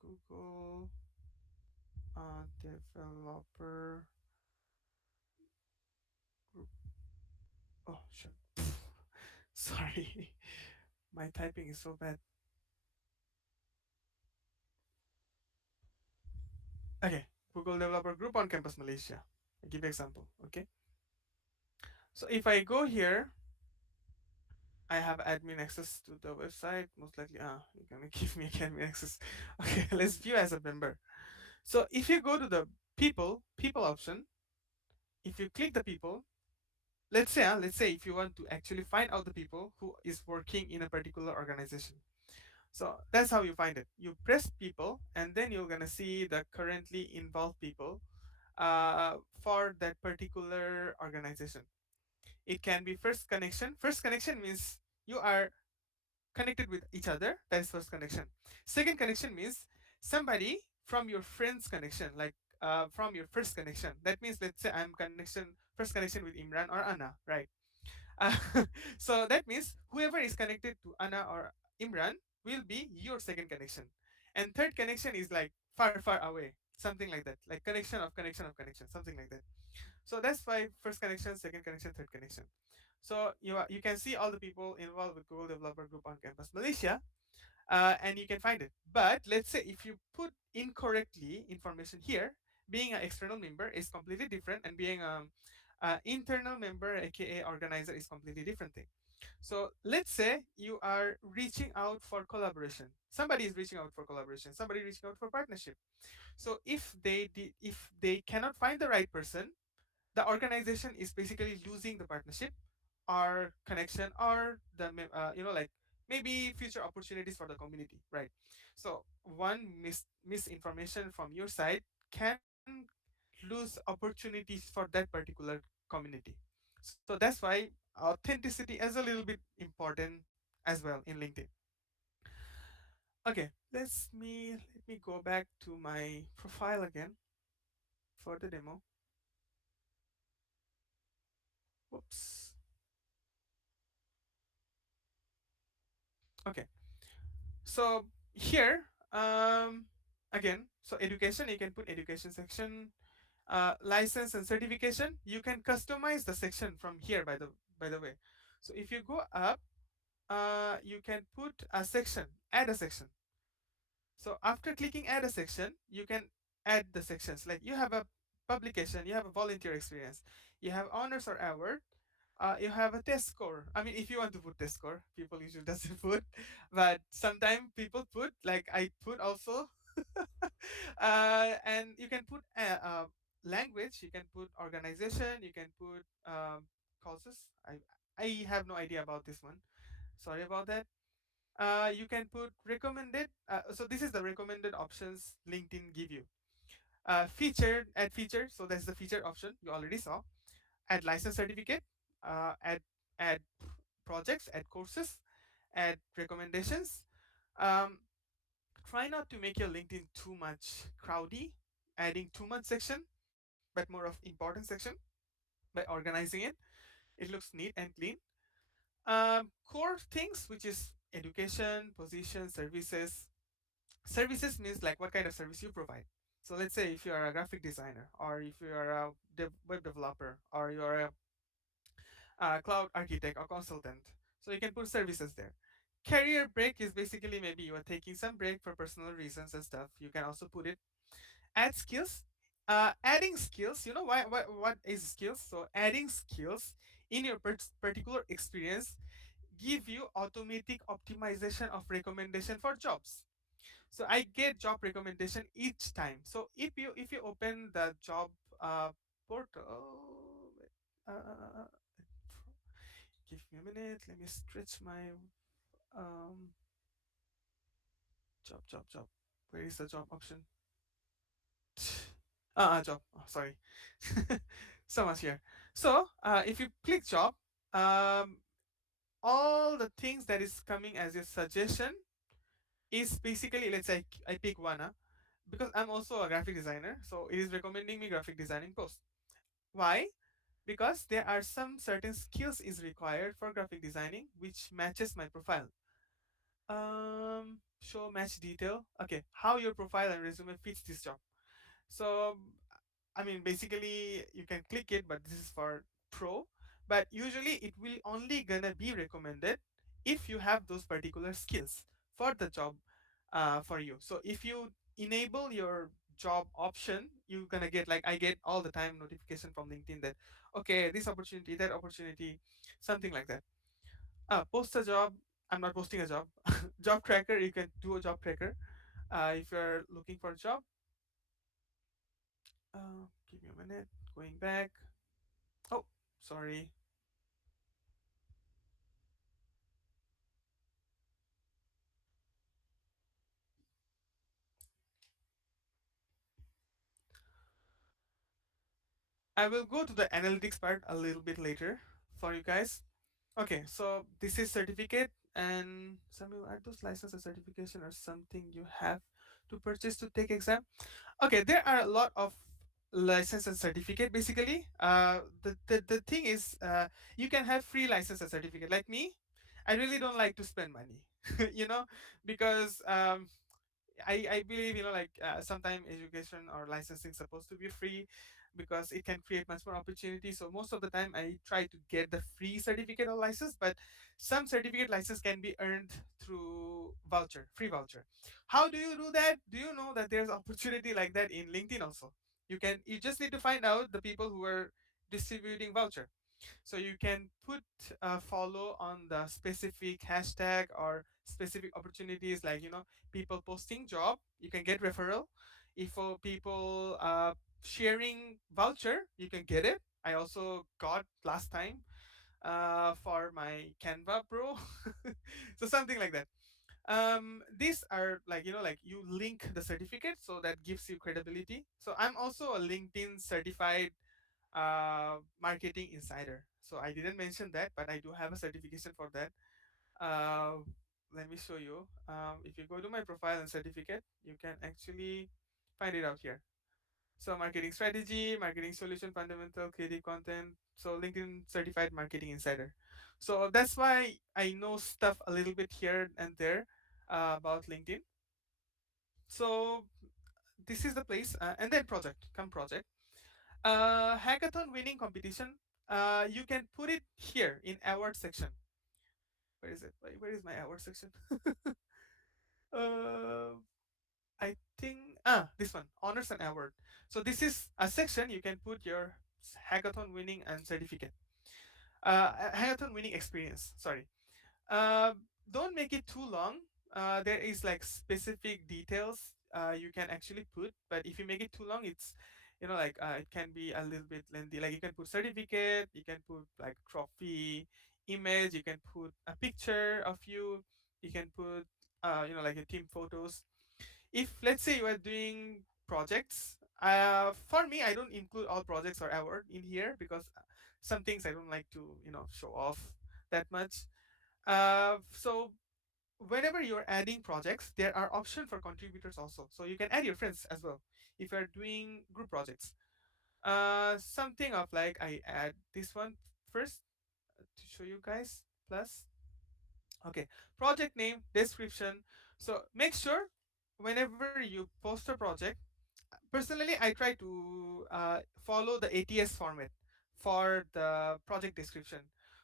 Google developer group. Oh shit. Sorry, my typing is so bad. Okay, Google developer group on campus Malaysia. I give you example. Okay, so if I go here, I have admin access to the website. Most likely, you're gonna give me admin access. Okay, let's view as a member. So if you go to the people option, if you click the people, let's say if you want to actually find out the people who is working in a particular organization. So that's how you find it. You press people, and then you're gonna see the currently involved people for that particular organization. It can be first connection. First connection means you are connected with each other. That is first connection. Second connection means somebody from your friend's connection, like from your first connection. That means, let's say I'm connection first connection with Imran or Anna, right? Uh, so that means whoever is connected to Anna or Imran will be your second connection. And third connection is like far, far away, something like that, like connection of connection, something like that. So that's why first connection, second connection, third connection. So you can see all the people involved with Google Developer Group on Campus Malaysia, and you can find it. But let's say if you put incorrectly information here, being an external member is completely different, and being an internal member, aka organizer, is completely different thing. So let's say you are reaching out for collaboration. Somebody is reaching out for collaboration. Somebody reaching out for partnership. So if they cannot find the right person, the organization is basically losing the partnership or connection, or the like maybe future opportunities for the community, right? So one misinformation from your side can lose opportunities for that particular community. So that's why authenticity is a little bit important as well in LinkedIn. Okay, let me go back to my profile again for the demo. Whoops. Okay, so here, again, so education, you can put education section. License and certification, you can customize the section from here, by the way. So if you go up, you can put a section, add a section. So after clicking add a section, you can add the sections. Like you have a publication, you have a volunteer experience, you have honors or award, you have a test score. I mean, if you want to put test score, people usually doesn't put, but sometimes people put, like I put also. And you can put language, you can put organization, you can put causes. I have no idea about this one. Sorry about that. You can put recommended. So this is the recommended options LinkedIn give you. Featured, add feature. So that's the feature option you already saw. Add license certificate. Add projects. Add courses. Add recommendations. Um, Try not to make your LinkedIn too much crowdy, adding too much section, but more of important section. By organizing it, it looks neat and clean. Core things, which is education, position, services. Services means like what kind of service you provide. So let's say if you are a graphic designer, or if you are a web developer, or you are a cloud architect or consultant. So you can put services there. Career break is basically maybe you are taking some break for personal reasons and stuff. You can also put it. Add skills. Adding skills. You know what is skills? So adding skills in your particular experience give you automatic optimization of recommendation for jobs. So I get job recommendation each time. So if you open the job portal, give me a minute, let me stretch my um job. Where is the job option? Job, oh, sorry. So much here. So if you click job, um, all the things that is coming as a suggestion is basically, let's say I pick one, because I'm also a graphic designer, so it is recommending me graphic designing post. Why? Because there are some certain skills is required for graphic designing which matches my profile. Show match detail. Okay, how your profile and resume fits this job. So, I mean, basically, you can click it, but this is for pro. But usually, it will only gonna be recommended if you have those particular skills for the job, for you. So, if you enable your job option, you're gonna get, like I get all the time notification from LinkedIn that okay, this opportunity, that opportunity, something like that. Post a job. I'm not posting a job. Job tracker. You can do a job tracker. If you're looking for a job, give me a minute. Going back. Oh, sorry. I will go to the analytics part a little bit later for you guys. Okay, so this is certificate, and Samuel, are those license and certification or something you have to purchase to take exam? Okay, there are a lot of license and certificate basically. The thing is, you can have free license and certificate. Like me, I really don't like to spend money, you know, because I believe, like, sometimes education or licensing supposed to be free because it can create much more opportunity. So most of the time I try to get the free certificate or license, but some certificate license can be earned through voucher, free voucher. How do you do that? Do you know that there's opportunity like that in LinkedIn also? You just need to find out the people who are distributing voucher. So you can put follow on the specific hashtag or specific opportunities, like, people posting job, you can get referral. If people sharing voucher, you can get it. I also got last time for my Canva Pro. So something like that. These are, like, like you link the certificate, so that gives you credibility. So I'm also a LinkedIn certified marketing insider. So I didn't mention that, but I do have a certification for that. uh, Let me show you. If you go to my profile and certificate, you can actually find it out here. So marketing strategy, marketing solution fundamental, creative content. So LinkedIn certified marketing insider. So that's why I know stuff a little bit here and there about LinkedIn. So this is the place, and then project. Come project. Hackathon winning competition. You can put it here in award section. Where is it? Where is my award section? uh, I think this one, honors and award. So this is a section you can put your hackathon winning and certificate. Hackathon winning experience. Sorry. Uh, don't make it too long. There is like specific details you can actually put, but if you make it too long, it's, like, it can be a little bit lengthy. Like, you can put certificate, you can put like trophy, image, you can put a picture of you, you can put like your team photos. If, let's say, you are doing projects, for me, I don't include all projects or award in here because some things I don't like to show off that much. So whenever you're adding projects, there are options for contributors also. So you can add your friends as well if you're doing group projects. Something of, like, I add this one first to show you guys. Plus, okay, project name, description. So make sure whenever you post a project, personally I try to follow the ATS format for the project description.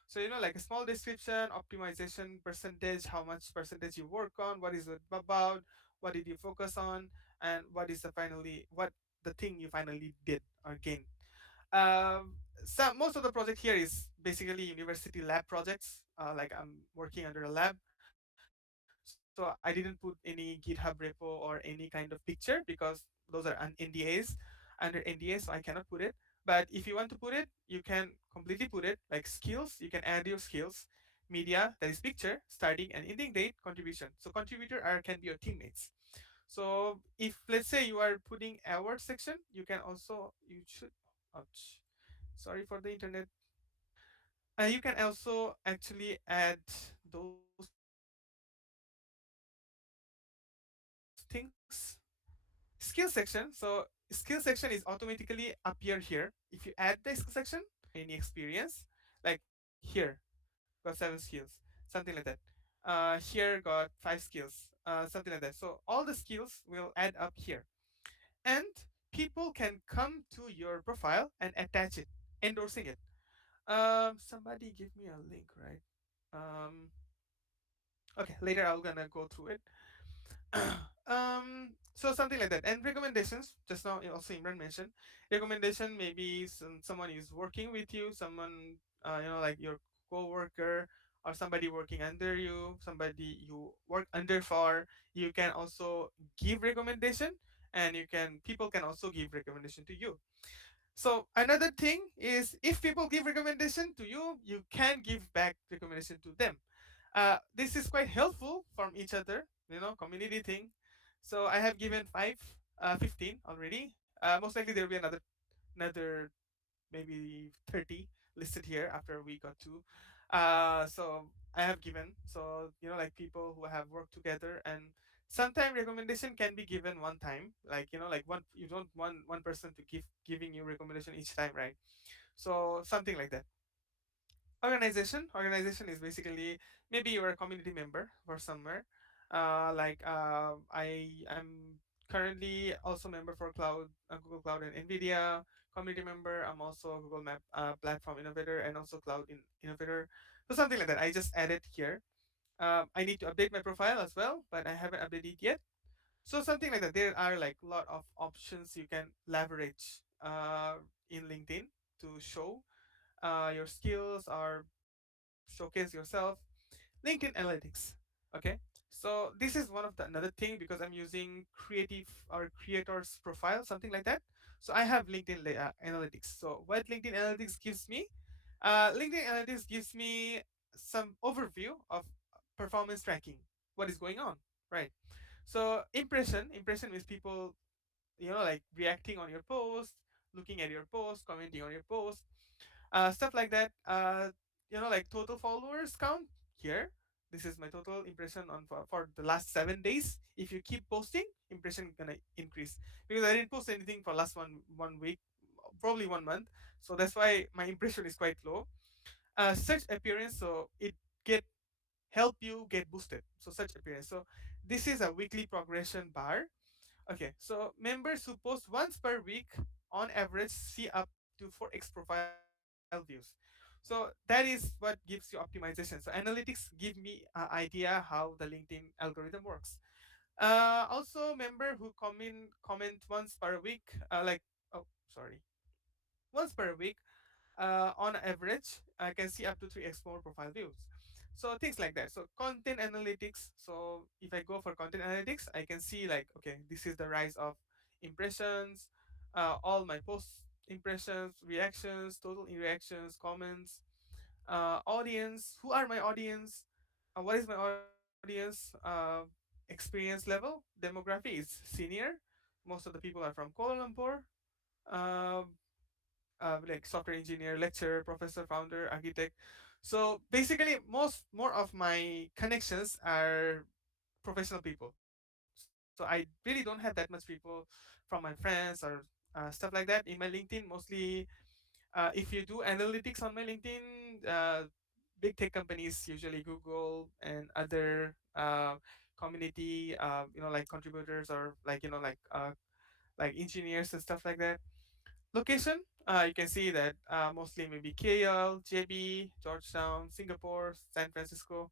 So, like a small description, optimization percentage, how much percentage you work on, what is it about, what did you focus on, and what the thing you finally did or gain. Most of the project here is basically university lab projects. Like, I'm working under a lab, so I didn't put any GitHub repo or any kind of picture because those are NDAs, under NDA, so I cannot put it. But if you want to put it, you can completely put it. Like skills, you can add your skills. Media, that is picture, starting and ending date, contribution. So contributor can be your teammates. So if, let's say, you are putting award section, you should, ouch. Sorry for the internet. You can also actually add those things. Skill section. So skill section is automatically appear here. If you add the skill section, any experience, like here got 7 skills, something like that. Here got 5 skills, something like that. So all the skills will add up here, and people can come to your profile and attach it, endorsing it. Somebody give me a link, right? Um, okay, later I'm gonna go through it. So something like that, and recommendations. Just now, also Imran mentioned recommendation. Maybe someone is working with you, someone like your co-worker or somebody working under you, somebody you work under for. You can also give recommendation, and you can people can also give recommendation to you. So another thing is, if people give recommendation to you, you can give back recommendation to them. This is quite helpful from each other, community thing. So I have given 15 already. Most likely there will be another maybe 30 listed here after we got two. So I have given. So like people who have worked together, and sometimes recommendation can be given one time. Like like one you don't want one person to giving you recommendation each time, right? So something like that. Organization is basically, maybe you're a community member for somewhere. I'm currently also member for Google Cloud and Nvidia community member. I'm also a Google Map platform innovator, and also innovator. So something like that, I just added here. I need to update my profile as well, but I haven't updated it yet. So something like that, there are like a lot of options you can leverage in LinkedIn to show your skills or showcase yourself. LinkedIn analytics. Okay, so this is one of the another thing, because I'm using creative or creators profile, something like that. So I have LinkedIn analytics. So what LinkedIn analytics gives me, LinkedIn analytics gives me some overview of performance tracking, what is going on, right? So impression means people, like reacting on your post, looking at your post, commenting on your post, stuff like that. Like total followers count here. This is my total impression for the last 7 days. If you keep posting, impression gonna increase, because I didn't post anything for last one week, probably 1 month. So that's why my impression is quite low. Search appearance, so it get help you get boosted. So search appearance. So this is a weekly progression bar. Okay, so members who post once per week on average see up to 4x profile views. So that is what gives you optimization. So analytics give me an idea how the LinkedIn algorithm works. Also, member who comment once per week, oh sorry, once per week, on average, I can see up to 3x more profile views. So things like that. So content analytics. So if I go for content analytics, I can see like, okay, this is the rise of impressions, all my post impressions, reactions, total reactions, comments, audience. Who are my audience? What is my audience? Experience level, demography is senior. Most of the people are from Kuala Lumpur. Um, like software engineer, lecturer, professor, founder, architect. So basically, more of my connections are professional people. So I really don't have that much people from my friends or stuff like that. In my LinkedIn, mostly, if you do analytics on my LinkedIn, big tech companies, usually Google and other community, like contributors, or like engineers and stuff like that. Location, you can see that mostly maybe KL, JB, Georgetown, Singapore, San Francisco.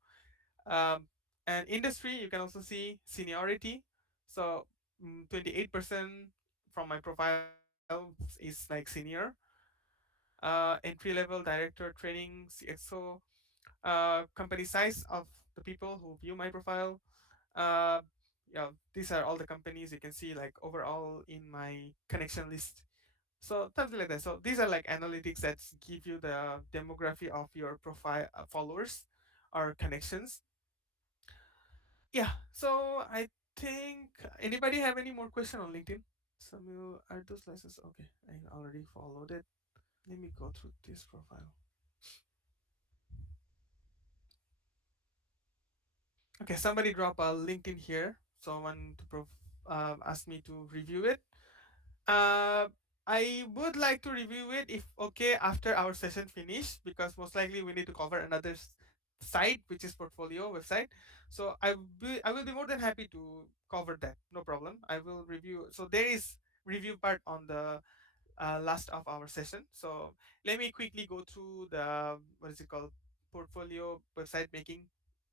Um, and industry, you can also see seniority. So 28% from my profile is like senior. Entry level, director, training, CXO. Company size of the people who view my profile. Uh, yeah, these are all the companies you can see like overall in my connection list. So something like that. So these are like analytics that give you the demography of your profile, followers or connections. Yeah. So I think, anybody have any more question on LinkedIn? Samuel, are those licenses okay? I already followed it. Let me go through this profile. Okay, somebody drop a LinkedIn here. Someone to ask me to review it. Uh, I would like to review it if okay after our session finish, because most likely we need to cover another site, which is portfolio website. So I will be more than happy to cover that. No problem. I will review. So there is review part on the last of our session. So let me quickly go through the what is it called, portfolio website making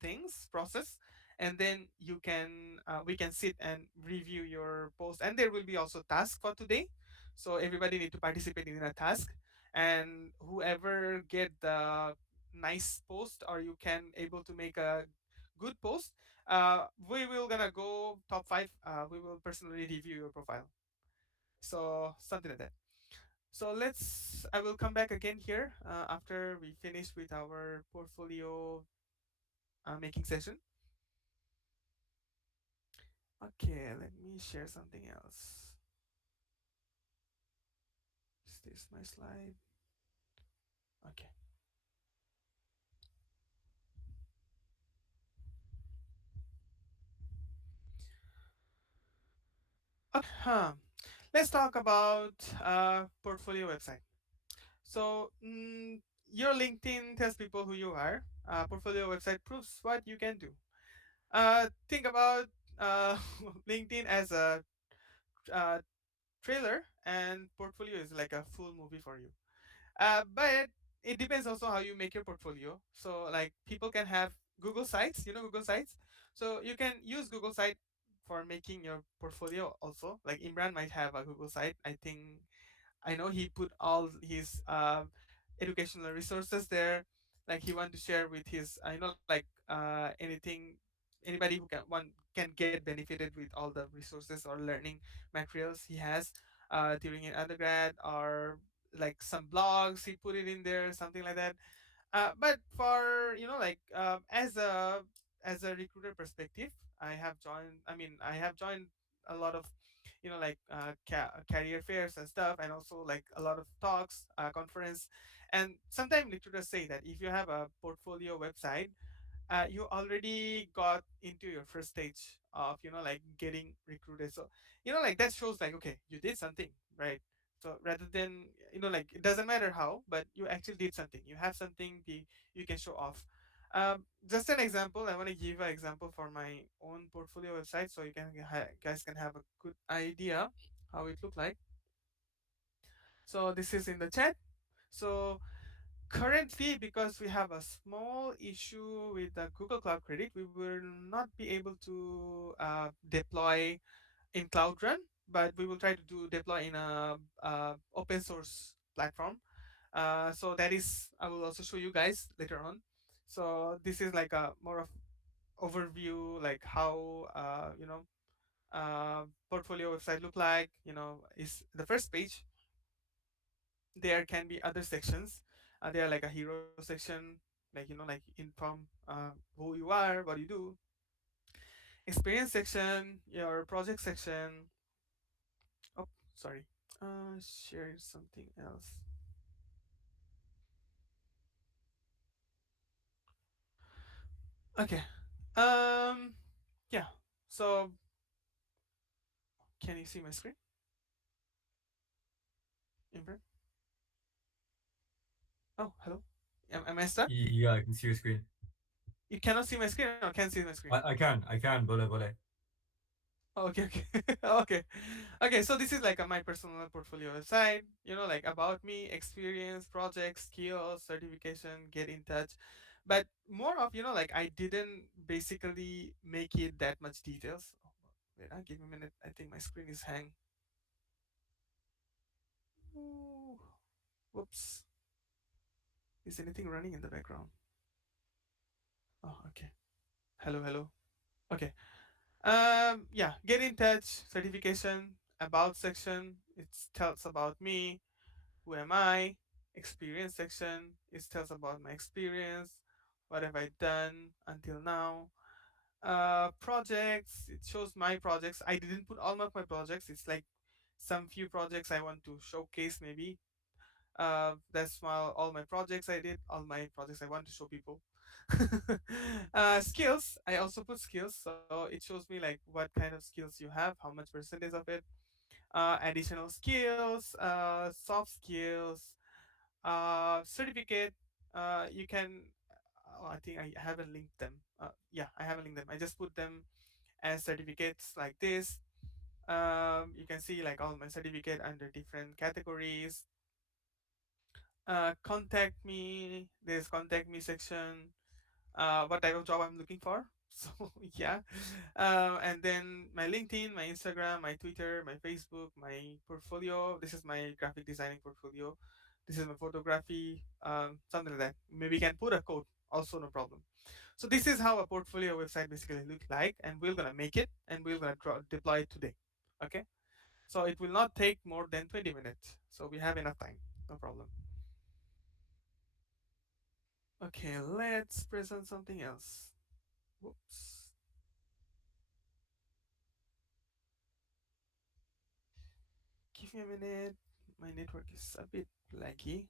things process, and then you can we can sit and review your post, and there will be also task for today. So everybody need to participate in a task, and whoever get the nice post, or you can able to make a good post, we will gonna go top five. We will personally review your profile, so something like that. So I will come back again here after we finish with our portfolio making session. Okay, let me share something else. Is this my slide? Okay. Okay. Let's talk about portfolio website. So your LinkedIn tells people who you are. Portfolio website proves what you can do. Think about LinkedIn as a uh, trailer, and portfolio is like a full movie for you. But it depends also how you make your portfolio. So like people can have Google Sites, Google Sites. So you can use Google Site for making your portfolio also. Like Imran might have a Google Site. I know he put all his educational resources there. Like he want to share with his, like anything, anybody who can get benefited with all the resources or learning materials he has during an undergrad, or like some blogs he put it in there, something like that. But for as a recruiter perspective, I have joined a lot of career fairs and stuff, and also like a lot of talks, conference. And sometimes recruiters say that if you have a portfolio website, you already got into your first stage of like getting recruited. So like that shows like, okay, you did something, right? So rather than like, it doesn't matter how, but you actually did something, you have something you can show off. Just an example, I want to give an example for my own portfolio website, so you guys can have a good idea how it looked like. So this is in the chat. So currently, because we have a small issue with the Google Cloud Credit, we will not be able to deploy in Cloud Run, but we will try to do deploy in a open source platform. So that is, I will also show you guys later on. So this is like a more of overview, like how portfolio website look like. Is the first page. There can be other sections. There are like a hero section, like like inform who you are, what you do. Experience section, your project section. Oh, sorry. Share something else. Okay. Um. Yeah. So, can you see my screen, Imran? Oh, hello. Am I stuck? Yeah, I can see your screen. You cannot see my screen, or can see my screen? I can. Bole, bole. Oh, okay, okay, okay, okay. So this is like my personal portfolio website. Like about me, experience, projects, skills, certification, get in touch. But more of like I didn't basically make it that much details. Oh, wait, give me a minute. I think my screen is hang. Ooh, whoops. Is anything running in the background? Oh, okay. Hello, hello. Okay. Yeah. Get in touch. Certification. About section. It tells about me. Who am I? Experience section. It tells about my experience. What have I done until now? Projects. It shows my projects. I didn't put all of my projects. It's like some few projects I want to showcase maybe. That's all my projects I did, all my projects I want to show people. Skills, I also put skills, so it shows me like what kind of skills you have, how much percentage of it. Additional skills, soft skills, certificate. You can. Oh, I think I haven't linked them. Yeah, I haven't linked them. I just put them as certificates like this. You can see like all my certificate under different categories. Contact me. There's contact me section. What type of job I'm looking for. So yeah, and then my LinkedIn, my Instagram, my Twitter, my Facebook, my portfolio. This is my graphic designing portfolio. This is my photography, something like that. Maybe you can put a code, also no problem. So this is how a portfolio website basically look like, and we're gonna make it and we're gonna deploy it today. Okay, so it will not take more than 20 minutes. So we have enough time, no problem. Okay, let's present something else. Whoops. Give me a minute. My network is a bit laggy.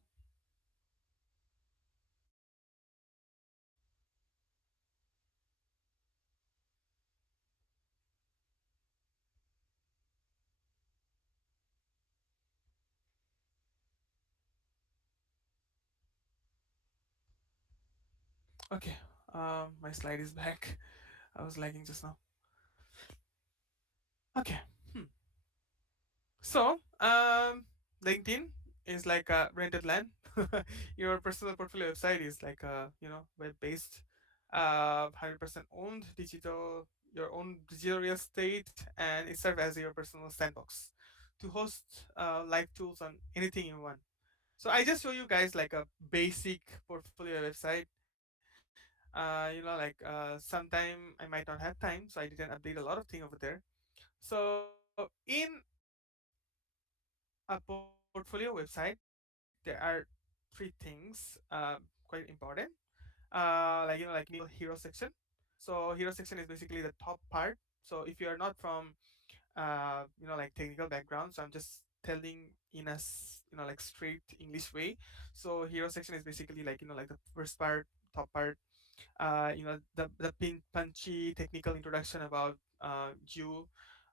Okay, my slide is back. I was lagging just now. Okay, hmm. So, LinkedIn is like a rented land. Your personal portfolio website is like a web-based, 100% owned digital, your own digital real estate, and it serves as your personal sandbox to host live tools on anything you want. So I just show you guys like a basic portfolio website. Sometime I might not have time, so I didn't update a lot of things over there. So in a portfolio website, there are three things quite important. Like initial hero section. So hero section is basically the top part. So if you are not from like technical background, so I'm just telling in a like straight English way. So hero section is basically like like the first part, top part. The punchy technical introduction about you,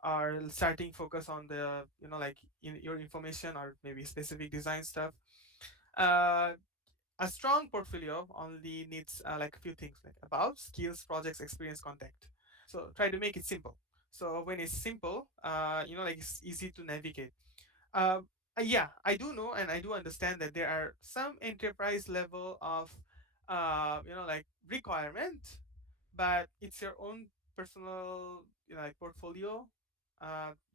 are starting focus on the like your information or maybe specific design stuff. uh, a strong portfolio only needs like a few things like about skills, projects, experience, contact. So try to make it simple. So when it's simple, like it's easy to navigate. um, yeah, I do know and I do understand that there are some enterprise level of like requirement, but it's your own personal like portfolio.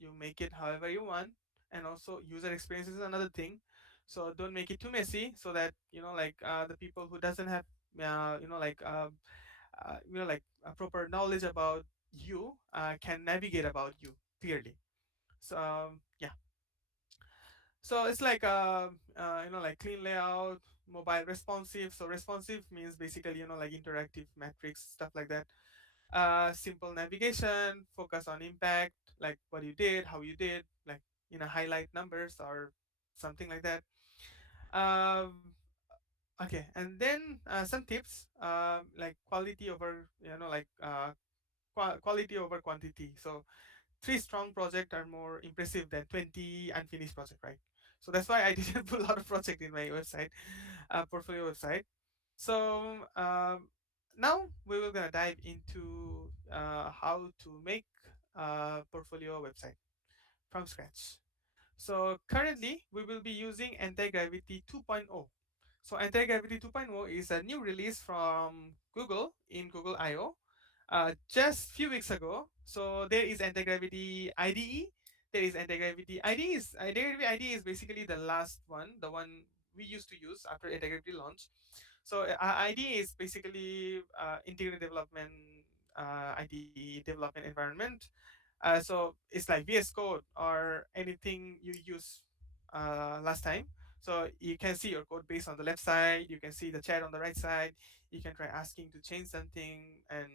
You make it however you want, and also user experience is another thing. So don't make it too messy, so that like the people who doesn't have like a proper knowledge about you can navigate about you clearly. So yeah, so it's like like clean layout, mobile responsive. So responsive means basically like interactive metrics, stuff like that. Simple navigation, focus on impact, like what you did, how you did, like highlight numbers or something like that. um, okay, and then some tips, like quality over quality over quantity. So three strong projects are more impressive than 20 unfinished project, right? So that's why I didn't put a lot of project in my website, portfolio website. So now we will gonna dive into how to make a portfolio website from scratch. So currently we will be using Anti-Gravity 2.0. So Anti-Gravity 2.0 is a new release from Google in Google I/O just few weeks ago. So there is Anti-Gravity IDE. There is Anti-Gravity IDE. Anti-Gravity IDE is basically the last one, the one we used to use after Anti-Gravity launch. So IDE is basically integrated development IDE development environment. So it's like VS Code or anything you use last time. So you can see your code base on the left side. You can see the chat on the right side. You can try asking to change something, and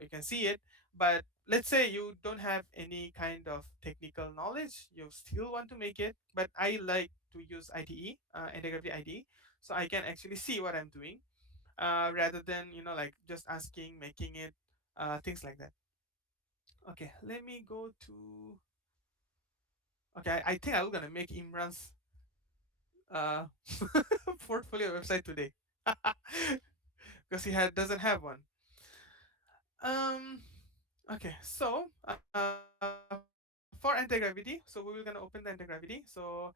you can see it. But let's say you don't have any kind of technical knowledge, you still want to make it, but I like to use IDE, integrated IDE, so I can actually see what I'm doing, rather than like just asking, making it, things like that. Okay, let me go to. Okay, I think I'm gonna make Imran's uh, portfolio website today because doesn't have one. Um, okay, so for anti-gravity, so we will gonna open the anti-gravity. So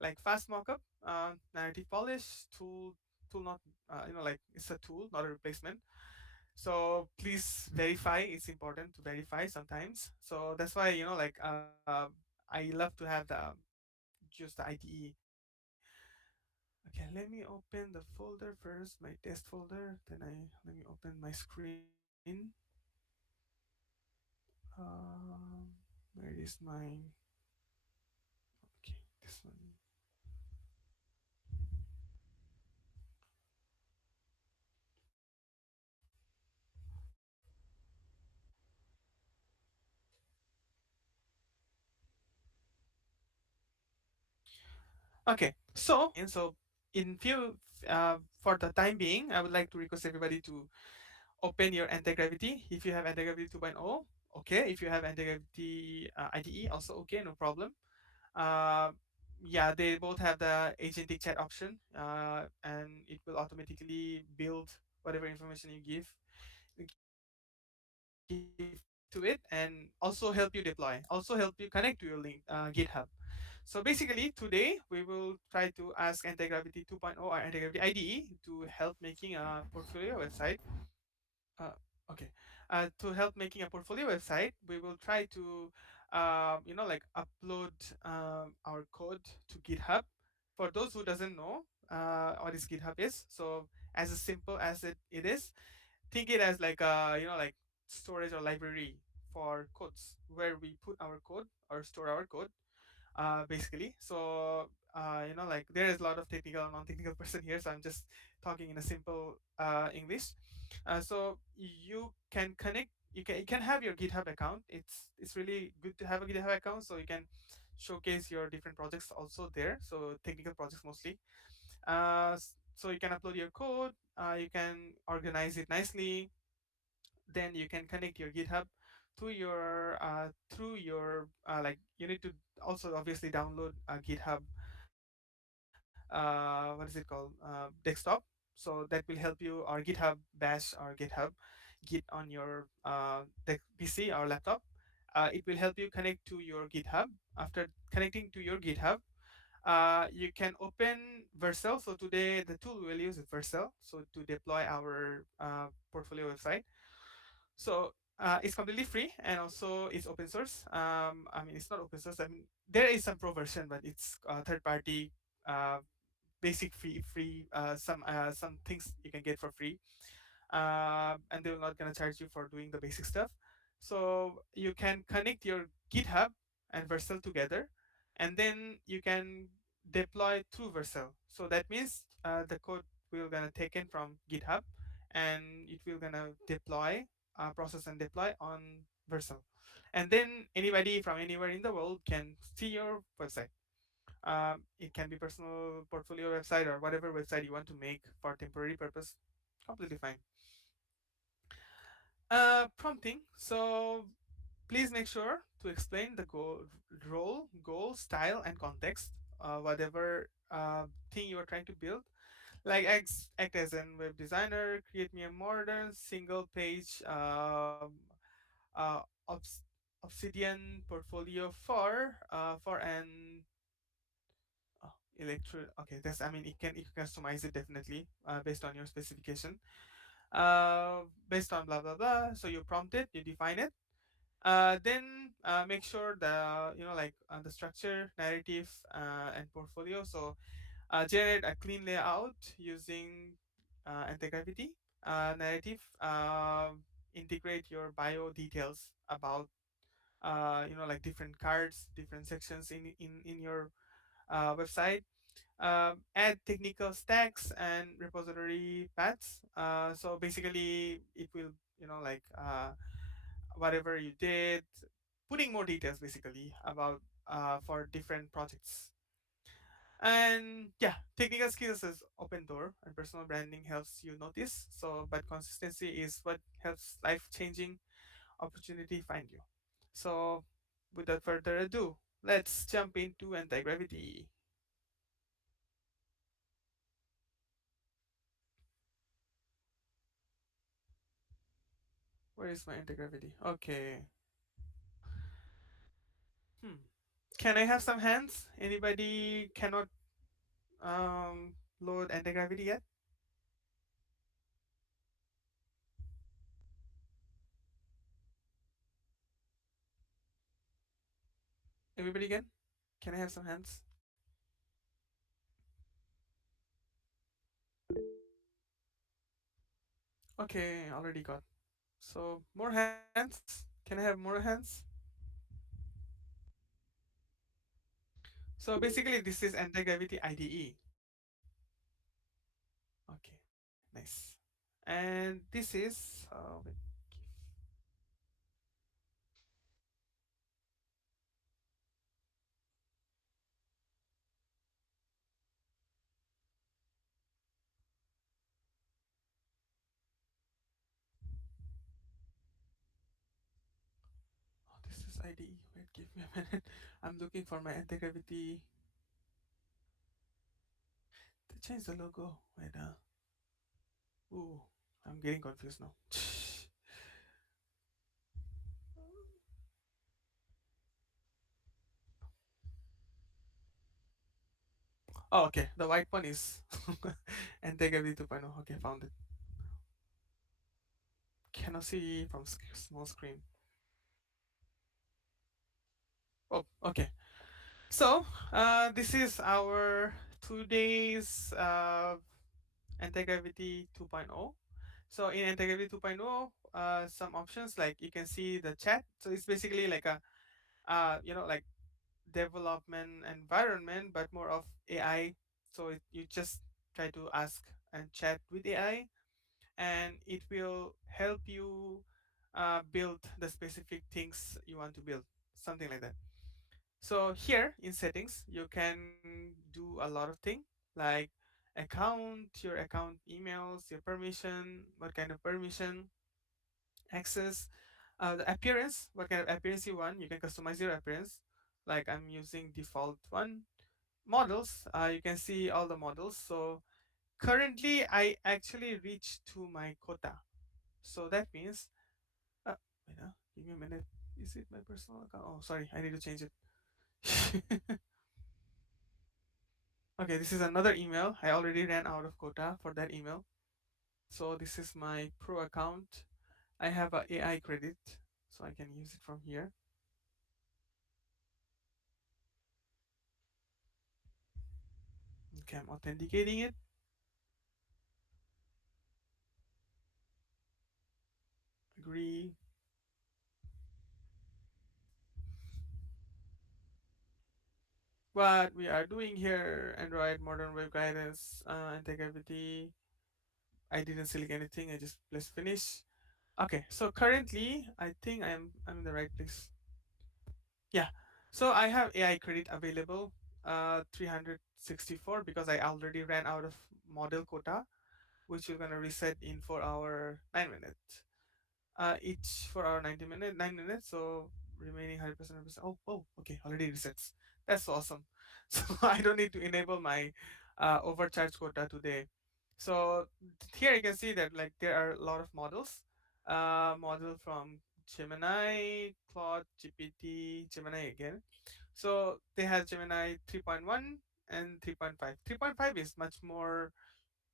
like fast mockup, narrative polish tool not, like it's a tool, not a replacement. So please verify. It's important to verify sometimes. So that's why I love to have the just the IDE. Okay, let me open the folder first, my test folder. Let me open my screen. Where is my? Okay, this one. Okay, so in few for the time being, I would like to request everybody to open your anti-gravity. If you have anti-gravity 2.0, okay. If you have anti-gravity IDE, also okay, no problem. Uh, yeah, they both have the agentic chat option, and it will automatically build whatever information give to it, and also help you deploy, also help you connect to your link GitHub. So basically, today we will try to ask Anti-Gravity 2.0 or Anti-Gravity IDE to help making a portfolio website. Okay, to help making a portfolio website, we will try to, like upload our code to GitHub. For those who doesn't know what is GitHub is, so as simple as it is, think it as like like storage or library for codes where we put our code or store our code, basically. So like there is a lot of technical and non-technical person here, so I'm just talking in a simple English. So you can have your GitHub account. It's really good to have a GitHub account, so you can showcase your different projects also there, so technical projects mostly. So you can upload your code, you can organize it nicely, then you can connect your GitHub to your through your like you need to also obviously download GitHub, what is it called, desktop. So that will help you, or GitHub Bash or GitHub Git on your PC or laptop. It will help you connect to your GitHub. After connecting to your GitHub, you can open Vercel. So today the tool we will use is Vercel. So to deploy our portfolio website. So it's completely free, and also it's open source. I mean, it's not open source. I mean, there is some pro version, but it's third party, uh, basic free. Some things you can get for free, and they're not gonna charge you for doing the basic stuff. So you can connect your GitHub and Vercel together, and then you can deploy through Vercel. So that means the code will gonna taken from GitHub, and it will gonna process and deploy on Vercel, and then anybody from anywhere in the world can see your website. It can be personal portfolio website or whatever website you want to make for temporary purpose. Completely fine. Prompting. So please make sure to explain the goal, style, and context. Whatever thing you are trying to build, like act as a web designer, create me a modern single page uh, obs- obsidian portfolio for an electro. Okay, that's, I mean, you can customize it definitely based on your specification, based on blah blah blah. So you prompt it, you define it, then make sure the structure, narrative, and portfolio. So generate a clean layout using anti-gravity narrative. Integrate your bio details about like different cards, different sections in your website. Add technical stacks and repository paths. So basically, it will like whatever you did, putting more details basically about for different projects. And yeah, technical skills is open door, and personal branding helps you notice. So, but consistency is what helps life changing opportunity find you. So, without further ado, let's jump into anti gravity. Where is my anti gravity? Okay. Hmm. Can I have some hands? Anybody cannot load anti gravity yet? Everybody can? Can I have some hands? Okay, already got. So more hands. Can I have more hands? So basically, this is anti-gravity IDE. Okay, nice. And this is wait, oh, this is IDE. Wait, give me a minute. I'm looking for my anti-gravity. They changed the logo. Wait, ooh, I'm getting confused now. Oh, okay. The white one is anti-gravity 2.0. Okay, found it. Cannot see from small screen. Oh, okay. So, this is our today's anti-gravity 2.0. So in anti-gravity 2.0, some options like you can see the chat. So it's basically like a like development environment, but more of AI. So you just try to ask and chat with AI, and it will help you build the specific things you want to build, something like that. So here in settings, you can do a lot of things like your account emails, your permission, what kind of permission, access, the appearance, what kind of appearance you want. You can customize your appearance. Like I'm using default one. Models, you can see all the models. So currently, I actually reached to my quota. So that means, uh, wait, give me a minute. Is it my personal account? Oh, sorry, I need to change it. Okay, this is another email. I already ran out of quota for that email. So this is my pro account. I have a AI credit, so I can use it from here. Okay, I'm authenticating it. Agree. What we are doing here, Android, modern web guidance, anti-gravity. I didn't select anything. I just press finish. Okay, so currently I think I'm in the right place. Yeah. So I have AI credit available, 364 because I already ran out of model quota, which we're gonna reset in for our 9 minutes. Each for our 9 minutes. So remaining 100%. Oh, okay, already resets. That's awesome. So I don't need to enable my overcharge quota today. So here you can see that like there are a lot of models. Model from Gemini, Claude, GPT, Gemini again. So they have Gemini 3.1 and 3.5. 3.5 is much more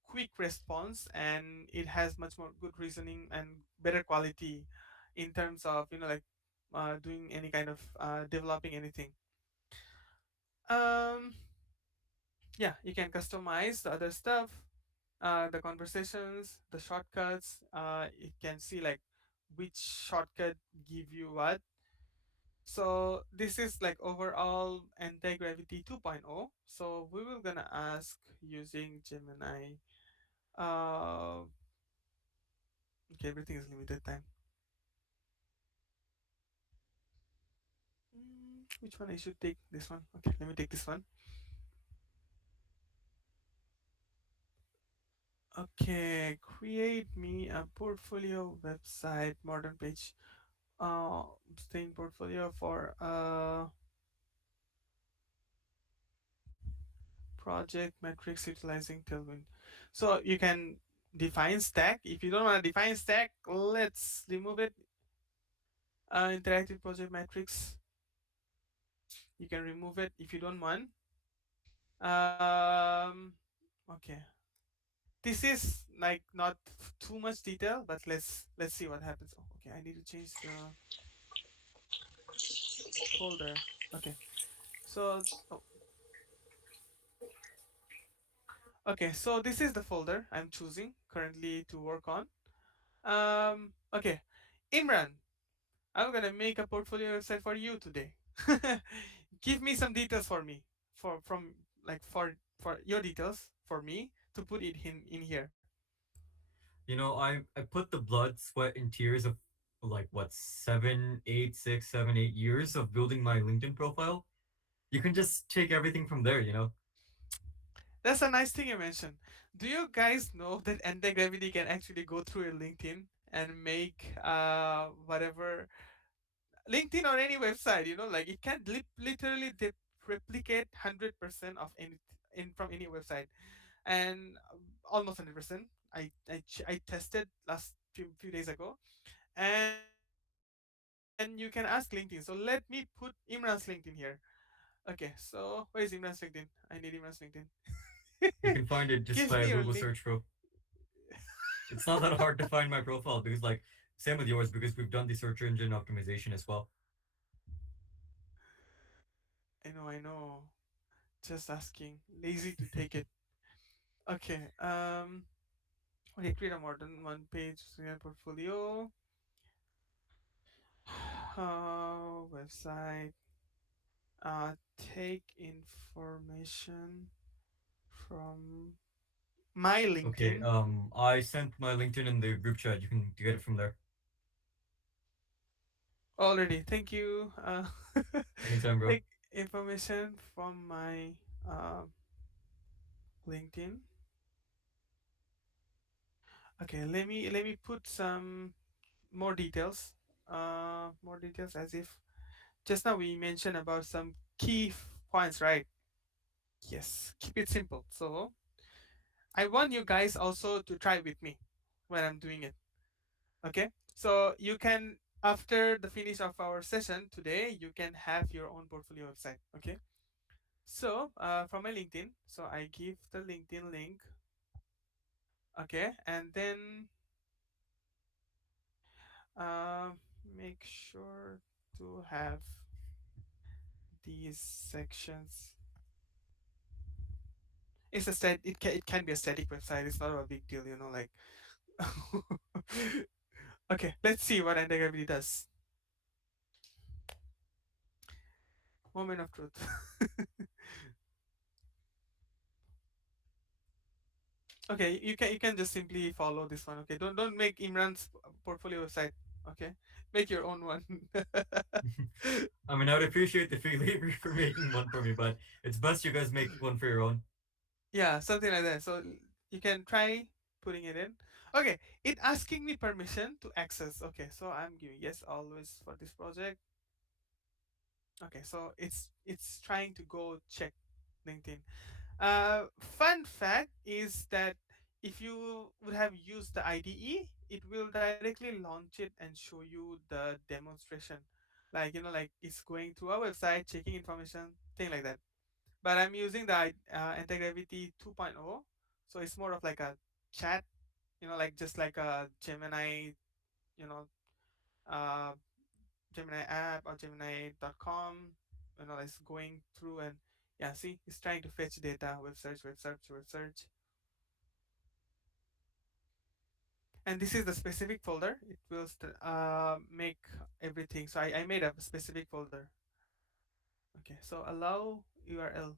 quick response, and it has much more good reasoning and better quality in terms of like doing any kind of developing anything. um yeah, you can customize the other stuff, the conversations, the shortcuts. It can see like which shortcut give you what. So this is like overall anti-gravity 2.0. So we will gonna ask using Gemini. uh Okay, everything is limited time. Which one I should take? This one. Okay, let me take this one. Okay, create me a portfolio website, modern page. Stain portfolio for project metrics utilizing Tailwind. So you can define stack. If you don't want to define stack, let's remove it. Interactive project metrics. You can remove it if you don't want. Um, okay. This is like not too much detail, but let's see what happens. Oh, okay, I need to change the folder. Okay, so oh, okay, so this is the folder I'm choosing currently to work on. Okay, Imran, I'm gonna make a portfolio website for you today. Give me some details for me, for from like for your details for me to put it in here. You know, I put the blood, sweat, and tears of like what 7, 8, 6, 7, 8 years of building my LinkedIn profile. You can just take everything from there. You know, That's a nice thing you mentioned. Do you guys know that anti-gravity can actually go through your LinkedIn and make whatever LinkedIn or any website, like it can literally replicate 100% of any in from any website, and almost 100%. I tested last few days ago, and you can ask LinkedIn. So let me put Imran's LinkedIn here. Okay, so where is Imran's LinkedIn? I need Imran's LinkedIn. you can Give find me it your just link. by a Google search, bro. It's not that hard to find my profile because like same with yours because we've done the search engine optimization as well. I know. Just asking. Lazy to take it. Okay. Okay. Create a modern one-page portfolio. Website. Take information from my Okay, LinkedIn. I sent my LinkedIn in the group chat. You can get it from there Already. Thank you. anytime, bro. Take information from my LinkedIn. Okay. Let me put some more details. More details as if just now we mentioned about some key points, right? Yes. Keep it simple. So I want you guys also to try with me when I'm doing it. Okay. So you can, after the finish of our session today, you can have your own portfolio website. Okay. So from my LinkedIn, so I give the LinkedIn link. Okay, and then uh, make sure to have these sections. It's a it can be a static website. It's not a big deal, like. Okay, let's see what anti-gravity does. Moment of truth. Okay, you can just simply follow this one. Okay, don't make Imran's portfolio website. Okay, make your own one. I mean, I would appreciate the free labor for making one for me, but it's best you guys make one for your own. Yeah, something like that. So you can try putting it in. Okay, it asking me permission to access. Okay, so I'm giving yes always for this project. Okay, so it's trying to go check LinkedIn. Fun fact is that if you would have used the IDE, it will directly launch it and show you the demonstration. Like it's going to our website, checking information, thing like that. But I'm using the Anti-Gravity 2.0, so it's more of like a chat, like just like a you know, uh, Gemini app or Gemini.com, it's going through and yeah, see, it's trying to fetch data, web search, web search, web search. And this is the specific folder. It will make everything. So I made a specific folder. Okay, so allow URL.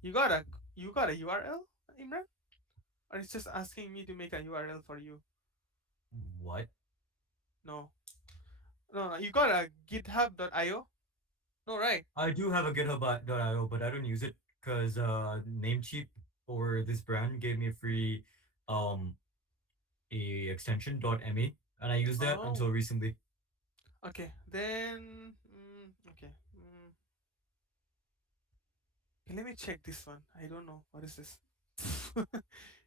You got a you got a URL, Imran? Or it's just asking me to make a URL for you? What? No, no, you got a GitHub.io? No, right? I do have a GitHub.io, but I don't use it because Namecheap or this brand gave me a free um a extension .me, and I used that Oh, until recently. okay. Then, okay. Okay, let me check this one. I don't know. What is this?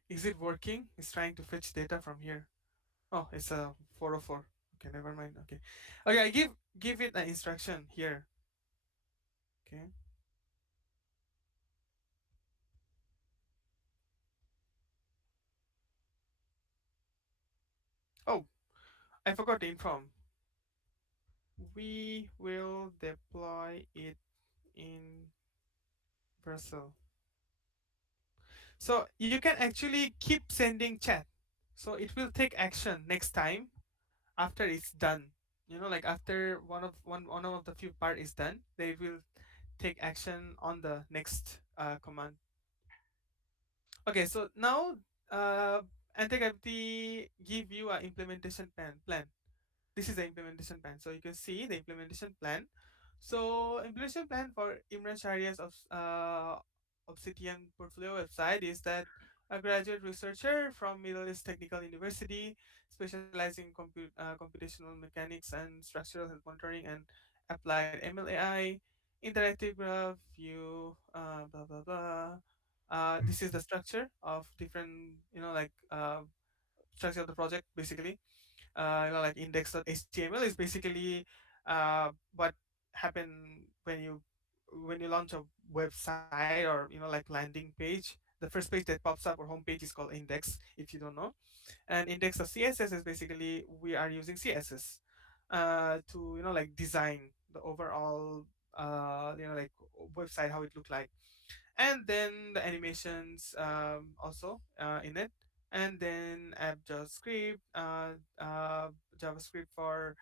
Is it working? It's trying to fetch data from here. Oh, it's a 404. Okay, never mind. Okay. Okay, I give it an instruction here. Okay. Oh, I forgot to inform. We will deploy it in Brazil. So you can actually keep sending chat. So it will take action next time after it's done. You know, like after one of the few part is done, they will take action on the next command. Okay, so now anti-gravity give you a implementation plan. This is the implementation plan. So you can see the implementation plan. So implementation plan for Imran Shahriar's Obsidian portfolio website is that a graduate researcher from Middle East Technical University, specializing in computational mechanics and structural health monitoring and applied MLAI, interactive graph view, blah blah blah. This is the structure of different, structure of the project basically. Like index.html is basically what happen when you launch a website, or like landing page. The first page that pops up or homepage is called index, if you don't know. And index.css is basically we are using css to like design the overall website, how it look like. And then the animations also in it. And then app javascript for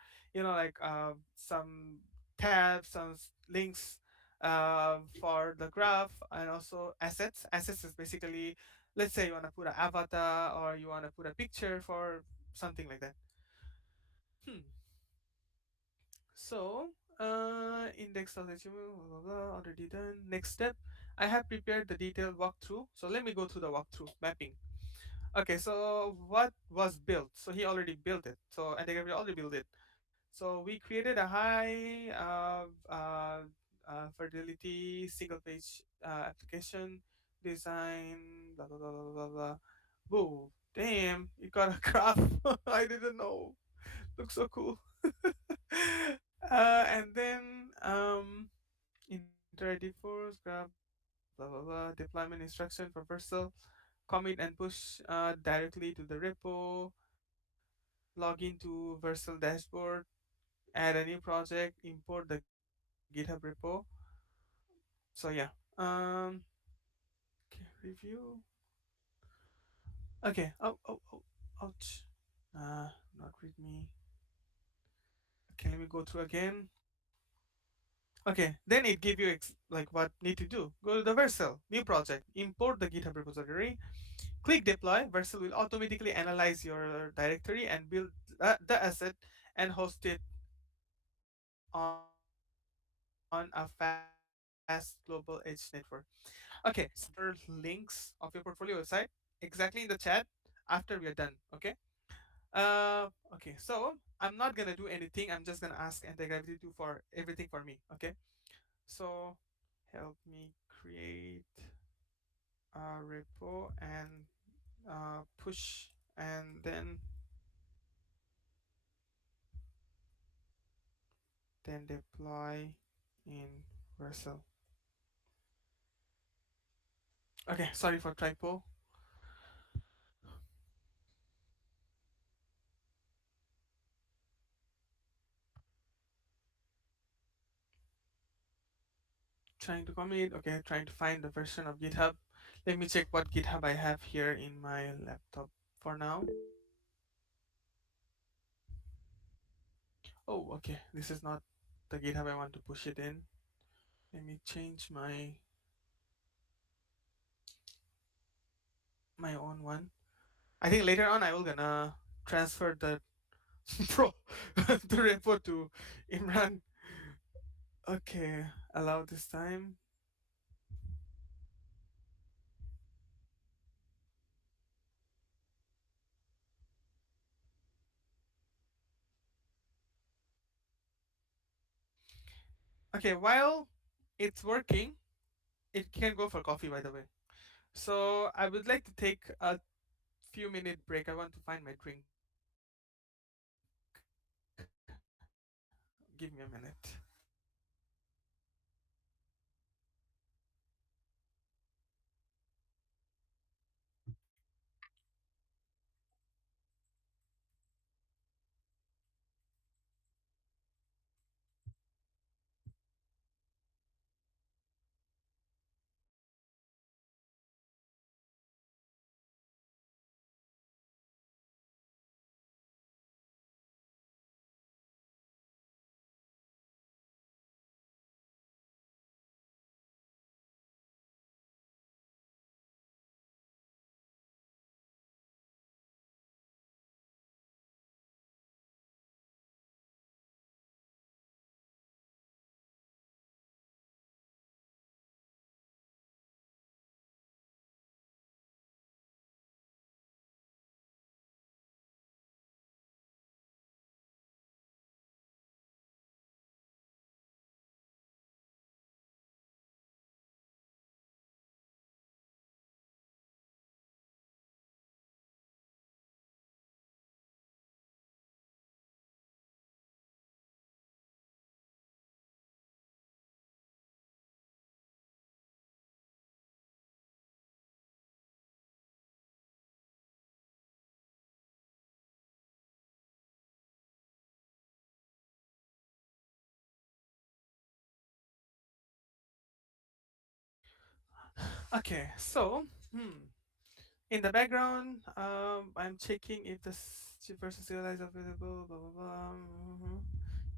some tabs, links for the graph, and also assets is basically, let's say you want to put an avatar or you want to put a picture for something like that. So, index.html, blah, blah, blah, already done. Next step, I have prepared the detailed walkthrough. So let me go through the walkthrough mapping. Okay, so what was built? So he already built it. So and they already built it. So we created a high fidelity single page application design. Blah blah blah blah blah blah. Whoa, damn! You got a graph. I didn't know. Looks so cool. And then interactive force, grab, blah blah blah. Deployment instruction for Vercel, commit and push directly to the repo. Log into Vercel dashboard, add a new project, import the GitHub repo. So yeah, okay, review. Okay. Oh, ouch. Not read me. Okay, let me go through again. Okay, then it give you like what need to do. Go to the Vercel, new project, import the GitHub repository, click deploy. Vercel will automatically analyze your directory and build the asset and host it on a fast global edge network. Okay, so your links of your portfolio website exactly in the chat after we are done. Okay. Okay, so I'm not gonna do anything. I'm just gonna ask anti-gravity to for everything for me. Okay. So help me create a repo and push, and then deploy in Vercel. Okay, sorry for typo. Trying to commit. Okay, trying to find the version of GitHub. Let me check what GitHub I have here in my laptop for now. Oh, okay. This is not the GitHub I want to push it in. Let me change my own one. I think later on I will gonna. transfer the pro the repo to Imran. Okay, allow this time. Okay, while it's working, it can go for coffee, by the way. So I would like to take a few-minute break. I want to find my drink. Give me a minute. Okay, so in the background, I'm checking if the cheaper serialize available. Blah blah blah.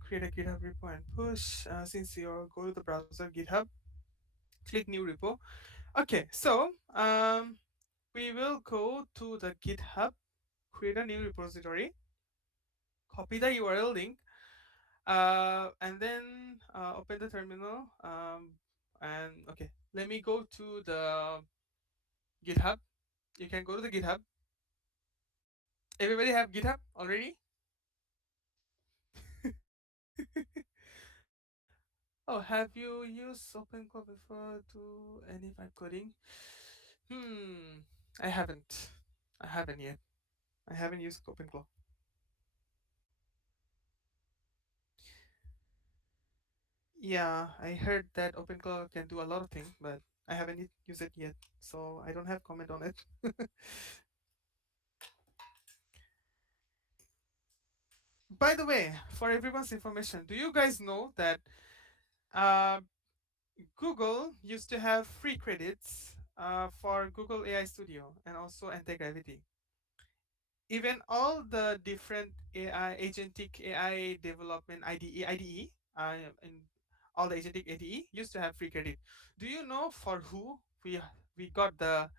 Create a GitHub repo and push. Since you go to the browser, GitHub, click new repo. Okay, so we will go to the GitHub, create a new repository, copy the URL link, and then open the terminal. And okay, let me go to the GitHub. You can go to the GitHub. Everybody have GitHub already? Oh, have you used OpenClaw before to any vibe coding? Hmm, I haven't. I haven't yet. I haven't used OpenClaw. Yeah, I heard that OpenClaw can do a lot of things, but I haven't used it yet, so I don't have comment on it. By the way, for everyone's information, do you guys know that uh, Google used to have free credits for Google AI Studio and also Anti-Gravity? Even all the different AI agentic AI development IDE and all the agentic IDE used to have free credit. Do you know for who we got the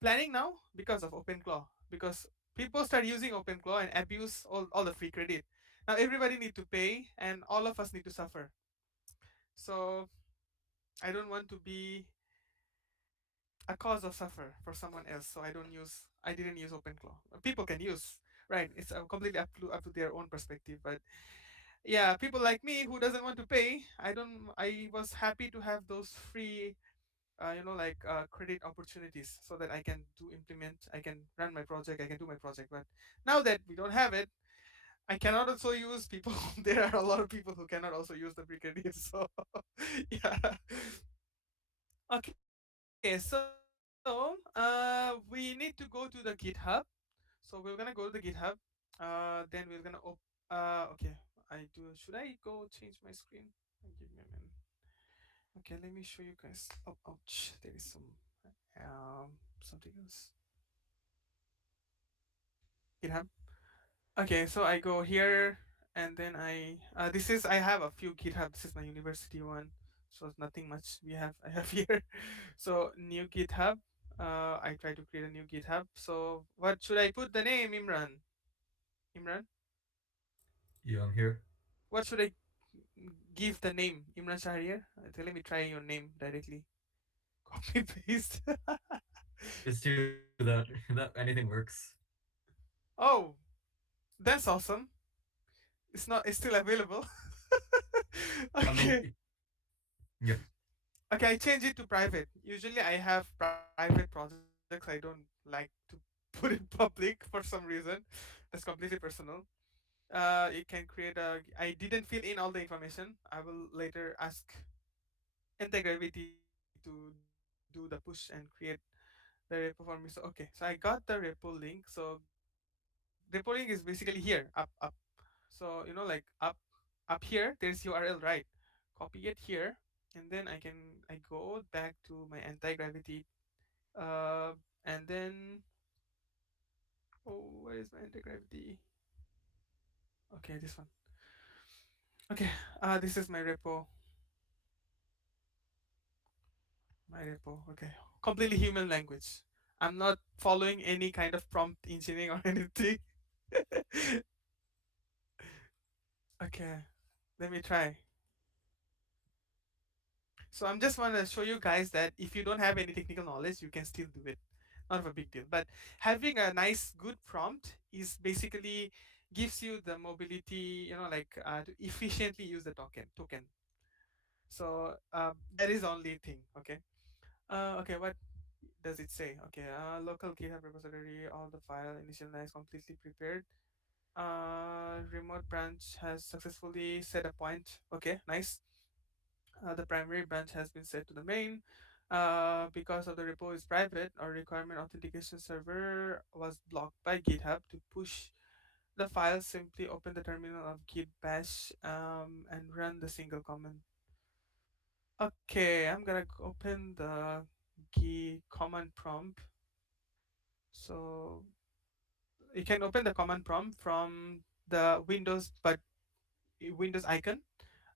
planning now? Because of OpenClaw. Because people start using OpenClaw and abuse all the free credit. Now everybody need to pay and all of us need to suffer. So I don't want to be a cause of suffer for someone else. So I didn't use OpenClaw. People can use, right? It's completely up to their own perspective. But yeah, people like me who doesn't want to pay, I was happy to have those free like credit opportunities so that I can I can run my project, I can do my project. But now that we don't have it, I cannot also use people. There are a lot of people who cannot also use the free credit. So yeah. Okay, so we need to go to the GitHub. So we're gonna go to the GitHub. Then we're gonna okay. I do. Should I go change my screen? Give me a minute. Okay, let me show you guys. Oh, ouch! There is something else. GitHub. Okay, so I go here, and then I have a few GitHub. This is my university one, so it's nothing much I have here. So new GitHub. I try to create a new GitHub. So what should I put the name, Imran? Imran? Yeah, I'm here. What should I give the name? Imran Shahriar? Okay, let me try your name directly. Copy paste. Just do that. That anything works. Oh, that's awesome. It's still available. I mean, Okay. yeah. Okay, I change it to private. Usually I have private projects. I don't like to put it public for some reason. That's completely personal. You can create a. I didn't fill in all the information. I will later ask anti-gravity to do the push and create the repo for me. So okay, so I got the repo link. So repo link is basically here, up. So like up here, there's URL, right? Copy it here, and then I go back to my anti-gravity, uh, and then oh, where is my anti-gravity? Okay, this one. Okay, this is my repo. Okay, completely human language. I'm not following any kind of prompt engineering or anything. Okay, let me try. So I'm just want to show you guys that if you don't have any technical knowledge, you can still do it. Not of a big deal. But having a nice, good prompt is basically gives you the mobility, like to efficiently use the token. So that is only thing. Okay. Okay. What does it say? Okay. Local GitHub repository, all the file initialized, completely prepared. Remote branch has successfully set a point. Okay. Nice. The primary branch has been set to the main. Because of the repo is private, our requirement authentication server was blocked by GitHub. To push the file, simply open the terminal of git bash and run the single command. Okay, I'm gonna open the git command prompt. So you can open the command prompt from the Windows icon.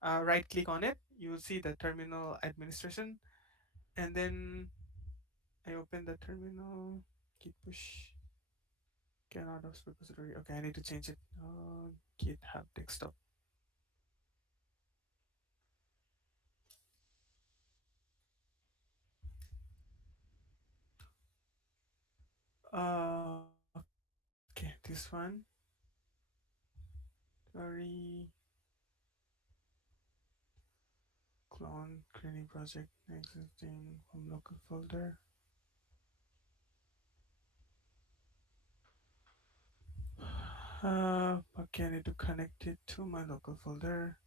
Right click on it. You will see the terminal administration, and then I open the terminal, git push, get out of repository. Okay, I need to change it. GitHub desktop. Okay, this one. Sorry, clone cleaning project existing from local folder. Okay, I need to connect it to my local folder.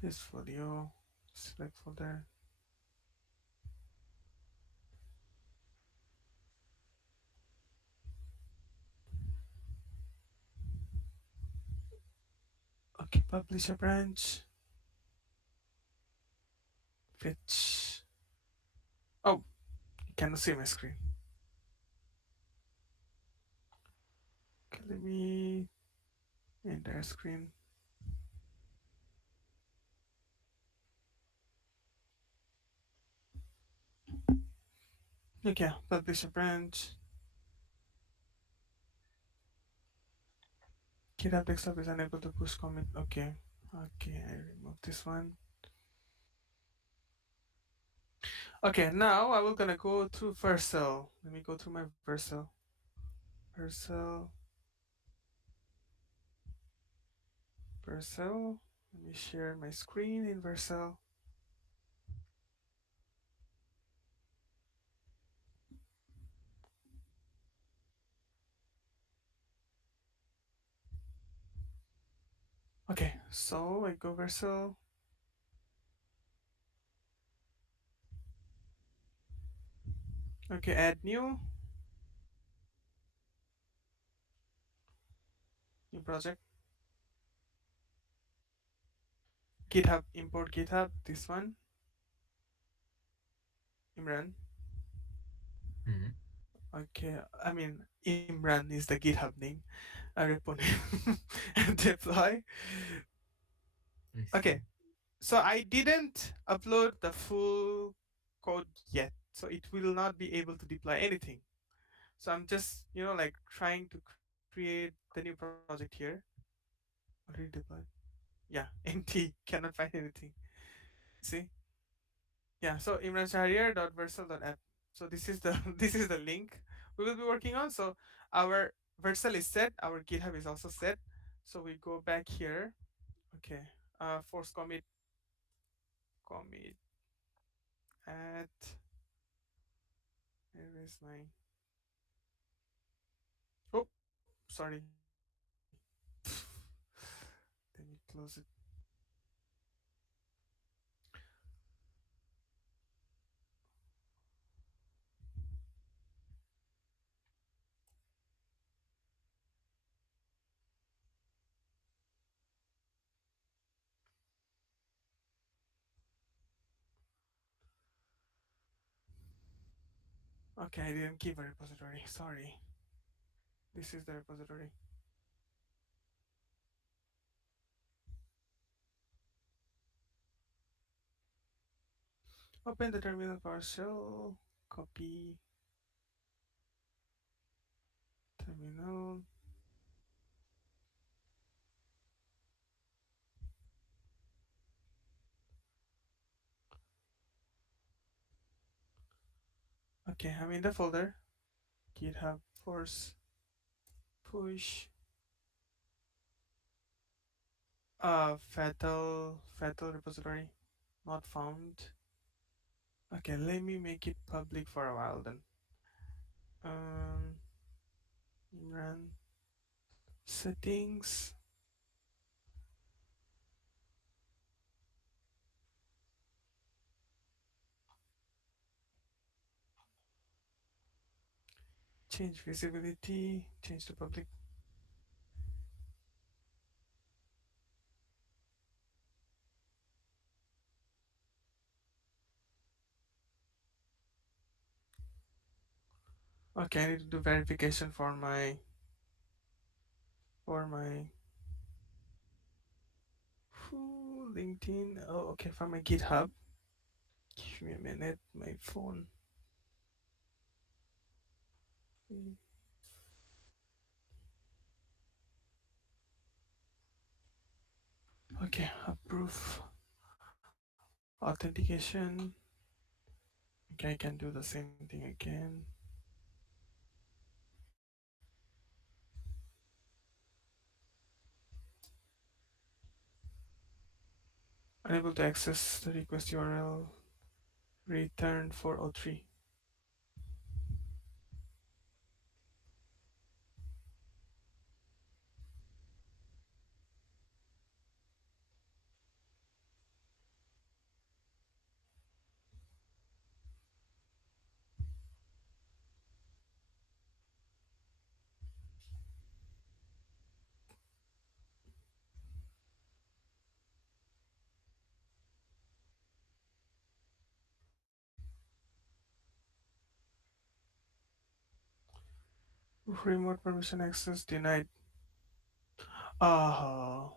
This folio, select folder. Okay, publish a branch. Fetch. Oh, you cannot see my screen. Okay, let me enter screen. Okay, publish a branch. GitHub desktop is unable to push commit. Okay. Okay, I remove this one. Okay, now I will gonna go through Vercel. Let me go through my Vercel. Vercel, Vercel. Let me share my screen in Vercel. Okay, so I go Vercel. Okay, add new project. GitHub, import GitHub. This one, Imran. Hmm. Okay, I mean Imran is the GitHub name. Repo name and deploy. I see. Okay, So I didn't upload the full code yet, so it will not be able to deploy anything. So I'm just, like trying to create the new project here. Already deployed. Yeah, empty. Cannot find anything. See? Yeah. So imranshahriar.versal.app. So this is the this is the link we will be working on. So our Versal is set. Our GitHub is also set. So we go back here. Okay. Force commit at where is my oh sorry. Let me close it. Okay, I didn't keep a repository. Sorry. This is the repository. Open the terminal partial. Copy terminal. Okay, I'm in the folder. GitHub force push. Fatal repository not found. Okay, let me make it public for a while then. Um, Imran settings. Change visibility. Change to public. Okay, I need to do verification for my LinkedIn. Oh, okay, for my GitHub. Give me a minute. My phone. Mm, Okay, approve authentication. Okay, I can do the same thing again. Unable to access the request URL. Return 403. Remote permission access denied. Oh.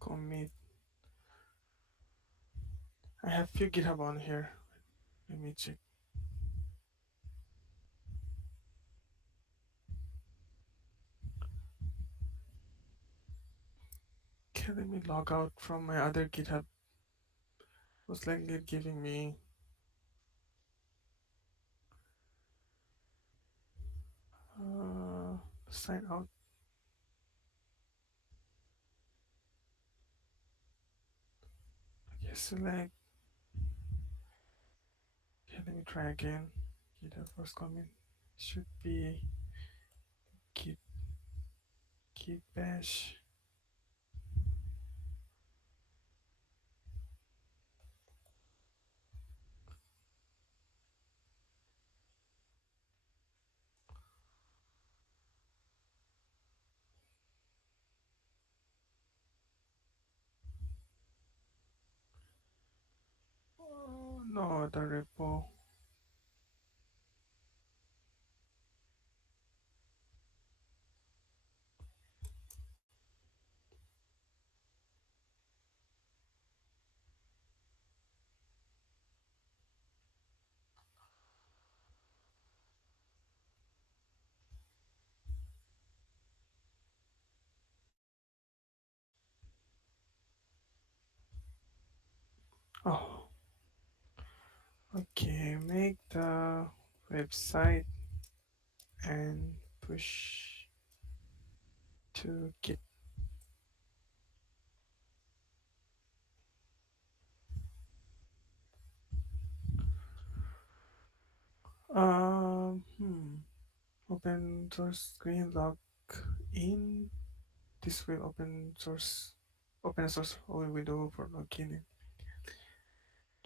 Commit. I have few GitHub on here. Let me check. Okay, let me log out from my other GitHub. Most likely giving me sign out. Okay, select. Okay, let me try again. GitHub first comment should be git git bash. Oh, no, the repo. Oh, okay. Make the website and push to Git. Hmm. Open source screen log in. This will open source only window for login.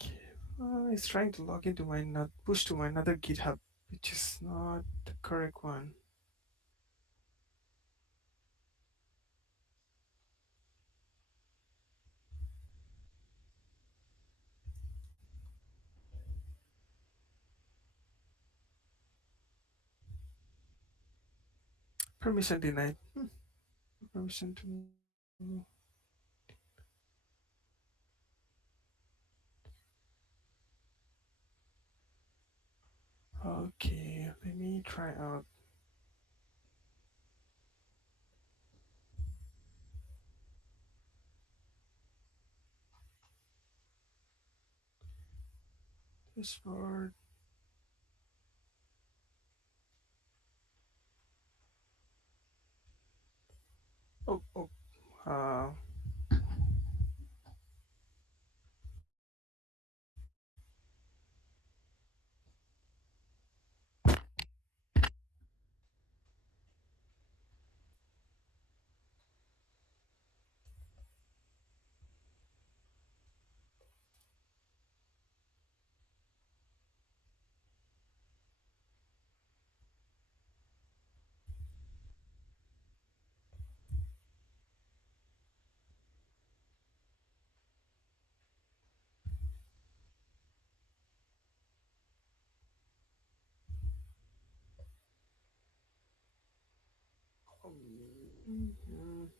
Okay. It's trying to log into my not push to my another GitHub, which is not the correct one. Permission denied. Permission to. Okay, let me try out this word. Oh, oh. Uh,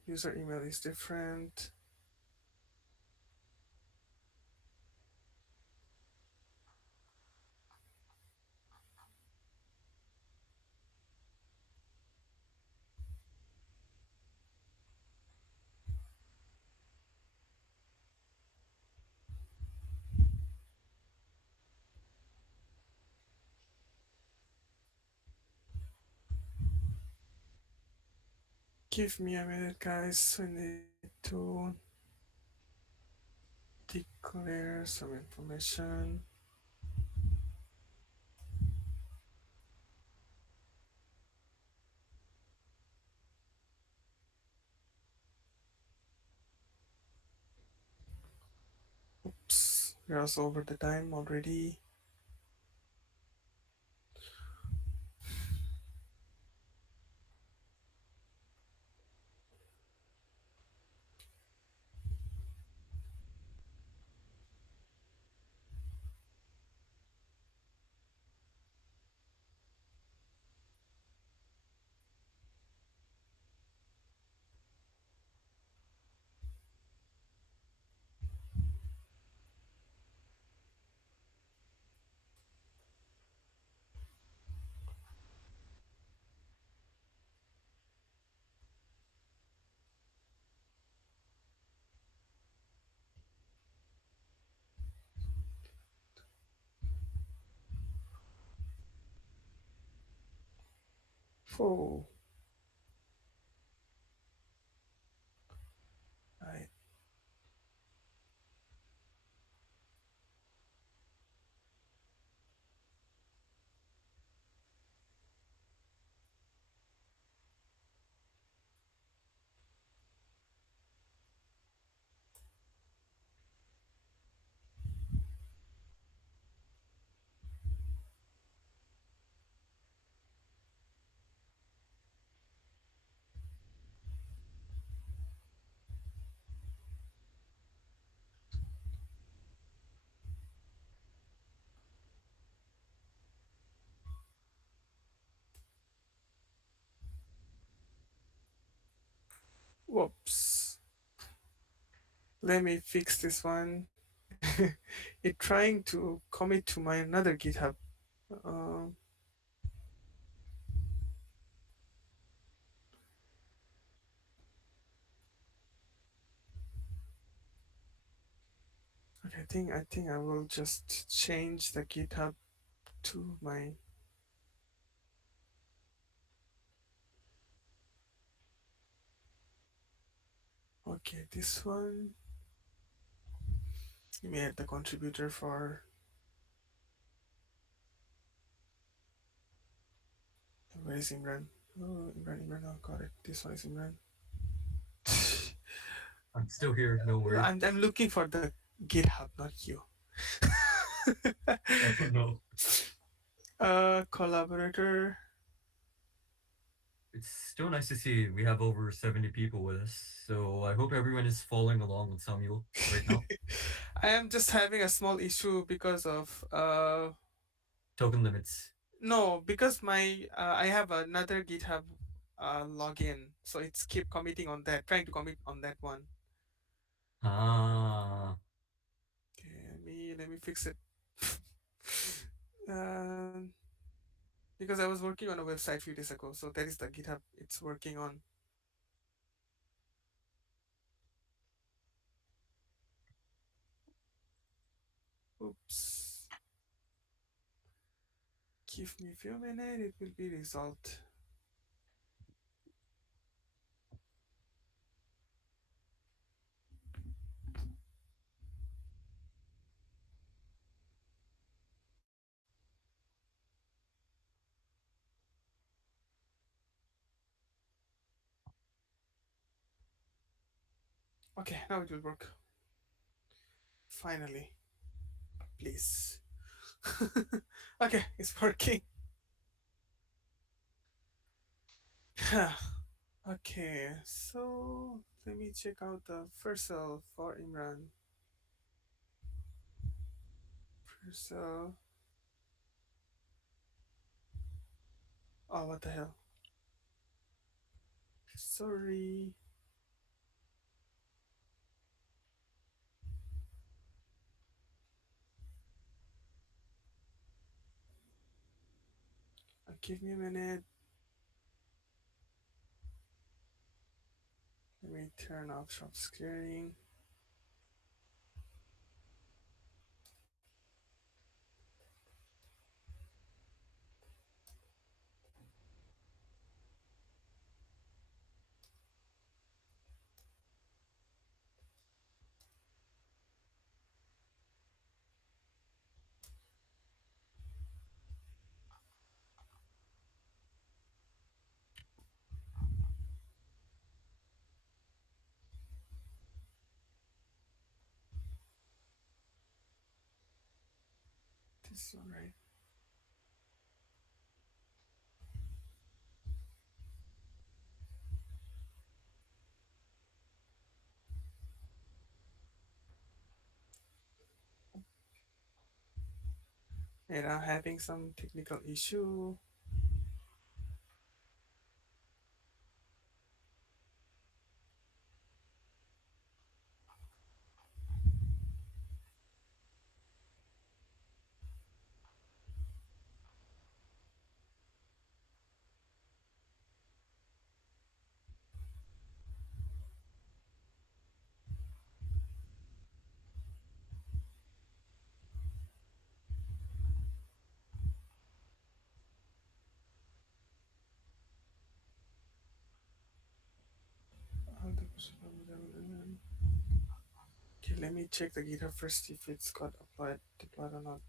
user email is different. Give me a minute, guys. I need to declare some information. Oops, we are also over the time already. Oh, right. Whoops. Let me fix this one. It trying to commit to my another GitHub. Um, okay, I think I will just change the GitHub to my. Okay, this one. Let me add the contributor for. Where is Imran? Oh, Imran. Oh, got it. This one is Imran. I'm still here. No worries. I'm looking for the GitHub, not you. Oh no. Collaborator. It's still nice to see we have over 70 people with us. So I hope everyone is following along with Samuel right now. I am just having a small issue because of Token limits. no, because my I have another GitHub login, so it's keep committing on that, trying to commit on that one. Ah, Okay, let me fix it. um, because I was working on a website a few days ago, so that is the GitHub it's working on. Oops. Give me a few minutes, it will be resolved. Okay, now it will work. Finally, please. Okay, it's working. Okay, so let me check out the first cell for Imran. First cell. Oh, what the hell? Sorry. Give me a minute. Let me turn off shop scaring. This one, right? And I'm having some technical issue. Okay, let me check the GitHub first if it's got applied deployed or not.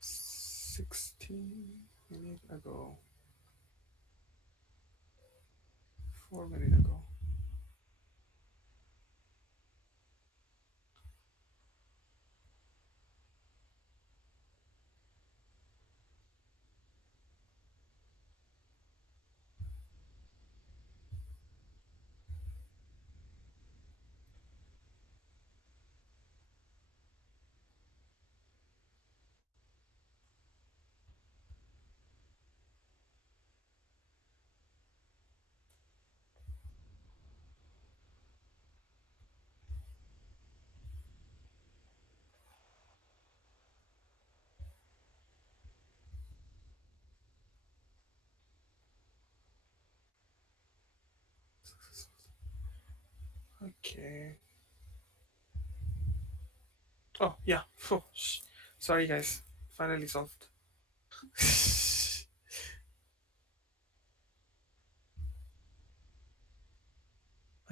16 minutes ago. 4 minutes ago. Okay. Oh yeah. Oh, sorry guys. Finally solved.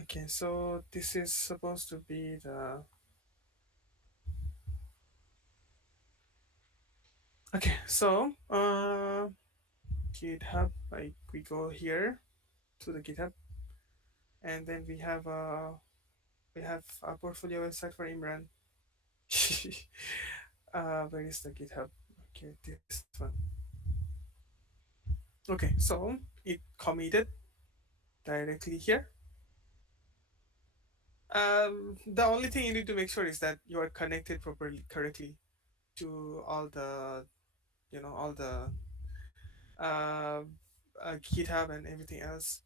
Okay, so this is supposed to be the. Okay, so GitHub. Like we go here to the GitHub, and then we have a portfolio website for Imran. Where is the GitHub? Okay, this one. Okay, so it committed directly here. The only thing you need to make sure is that you are connected properly, correctly to all the, all the uh, GitHub and everything else.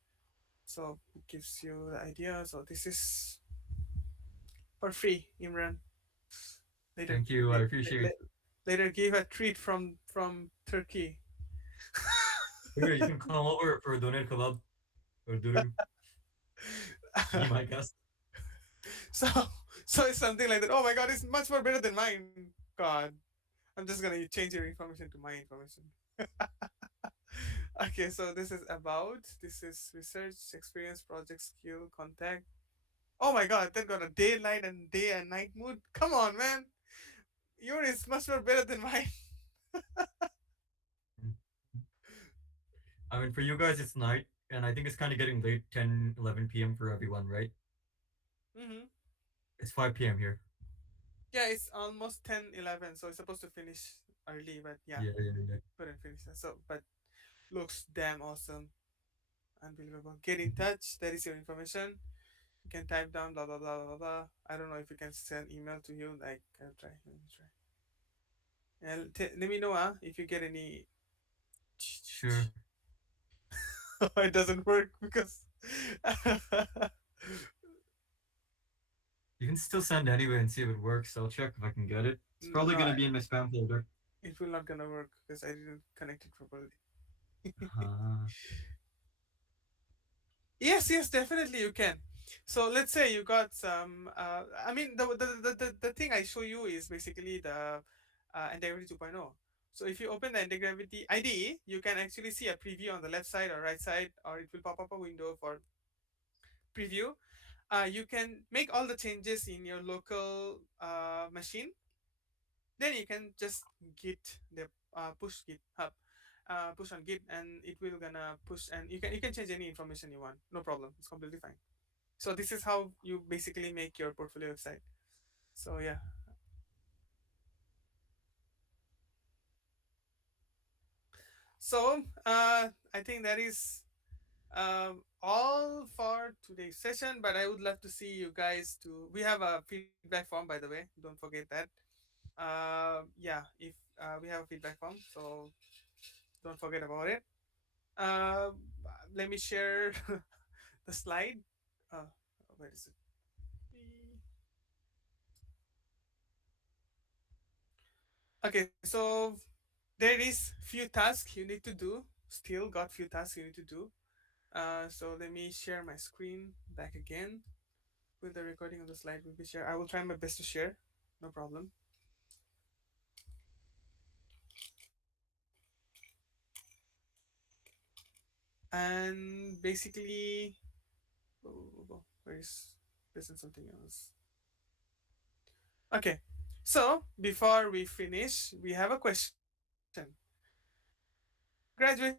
So it gives you the idea. So this is for free, Imran. Later, Thank you. I appreciate. later give a treat from Turkey. Here, you can come over for a doner kebab or dürüm. Be my guest. so so it's something like that. Oh my god, it's much more better than mine. God, I'm just gonna change your information to my information. Okay, so this is about, this is research, experience, project, skill, contact. Oh my god, they've got a daylight and day and night mood. Come on, man. Yours is much more better than mine. Mm. I mean, for you guys, it's night, and I think it's kind of getting late, 10, 11 p.m. for everyone, right? Hmm. It's 5 p.m. here. Yeah, it's almost 10, 11, so it's supposed to finish early, but yeah, Yeah, yeah, yeah. couldn't finish that. So, but looks damn awesome. Unbelievable. Get in touch. That is your information. You can type down blah blah blah blah blah. I don't know if you can send email to you. Like, I'll try. Let me try. And let me know if you get any. Sure. It doesn't work because You can still send anyway and see if it works. I'll check if I can get it. It's probably no, gonna be in my spam folder. it will not gonna work because I didn't connect it properly. Ah, Yes, yes, definitely you can. So let's say you got some. I mean, the thing I show you is basically the Anti-Gravity 2.0. So if you open the Anti-Gravity IDE, you can actually see a preview on the left side or right side, or it will pop up a window for preview. You can make all the changes in your local machine. Then you can just git the push GitHub, push on Git, and it will gonna push, and you can change any information you want. No problem. It's completely fine. So this is how you basically make your portfolio website. So yeah. So I think that is all for today's session. But I would love to see you guys to. We have a feedback form, by the way. Don't forget that. Yeah, if we have a feedback form, so don't forget about it. Uh, Let me share the slide. Uh, where is it? Okay, so there is few tasks you need to do. Still got few tasks you need to do. So let me share my screen back again. Will the recording of the slide will be shared? I will try my best to share. No problem. And basically, where is this and something else? Okay. So before we finish, we have a question. Graduation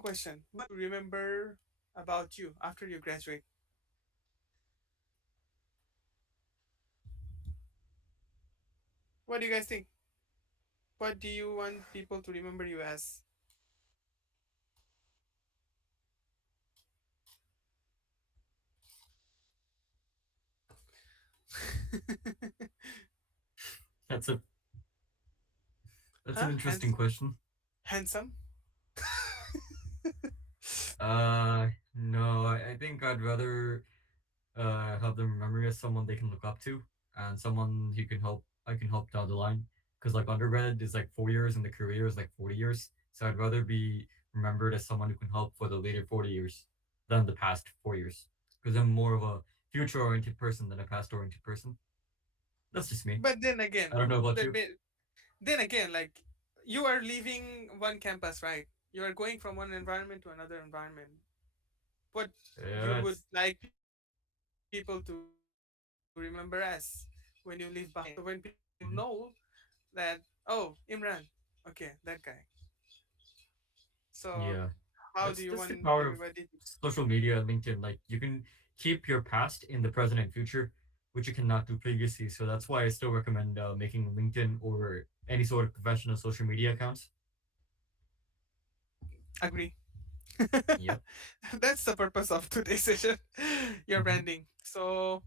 question. What do you remember about you after you graduate? What do you guys think? What do you want people to remember you as? that's a that's Huh? an interesting question. Handsome? No, I think I'd rather have them remember me as someone they can look up to and someone who can help. I can help down the line because like undergrad is like 4 years and the career is like 40 years. So I'd rather be remembered as someone who can help for the later 40 years than the past 4 years. because I'm more of a future-oriented person than a past-oriented person. That's just me. But then again, I don't know about but you. then again, like you are leaving one campus, right? You are going from one environment to another environment. What you Yeah, would it's like people to remember as when you leave behind. So when people know that, oh, Imran, okay, that guy. So yeah. how do you want That's the everybody power to? of social media and LinkedIn. Like you can keep your past in the present and future, which you cannot do previously. So that's why I still recommend making LinkedIn or any sort of professional social media accounts. Agree. Yep. That's the purpose of today's session. Your Hmm. branding. So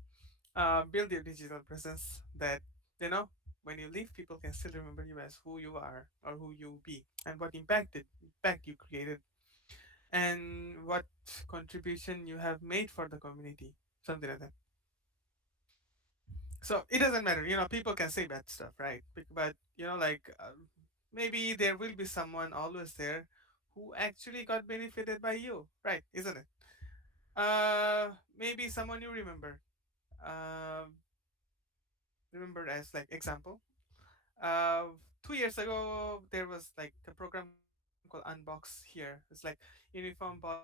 build your digital presence that you know when you leave, people can still remember you as who you are or who you be, and what impact you created, and what contribution you have made for the community, something like that. So it doesn't matter, people can say bad stuff, right? But like maybe there will be someone always there who actually got benefited by you, right? Isn't it? Maybe someone you um remembered as like example. uh 2 years ago there was like a program called Unbox here. It's like uniform body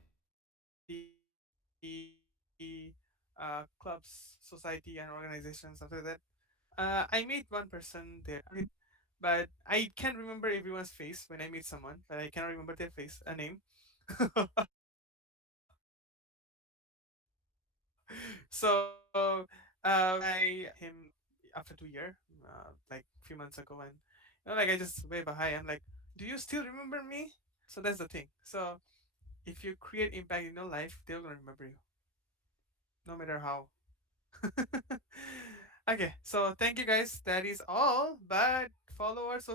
clubs, society and organizations, something like that. I met one person there. I don't know if you remember it, but I can remember everyone's face when I meet someone, but I cannot remember their face, a name. So I met him after 2 year, like a few months ago, and like I just wave a hi. I'm like, do you still remember me? So that's the thing. So if you create impact in your life, they're gonna remember you, no matter how. Okay, so thank you guys. That is all. But follow our social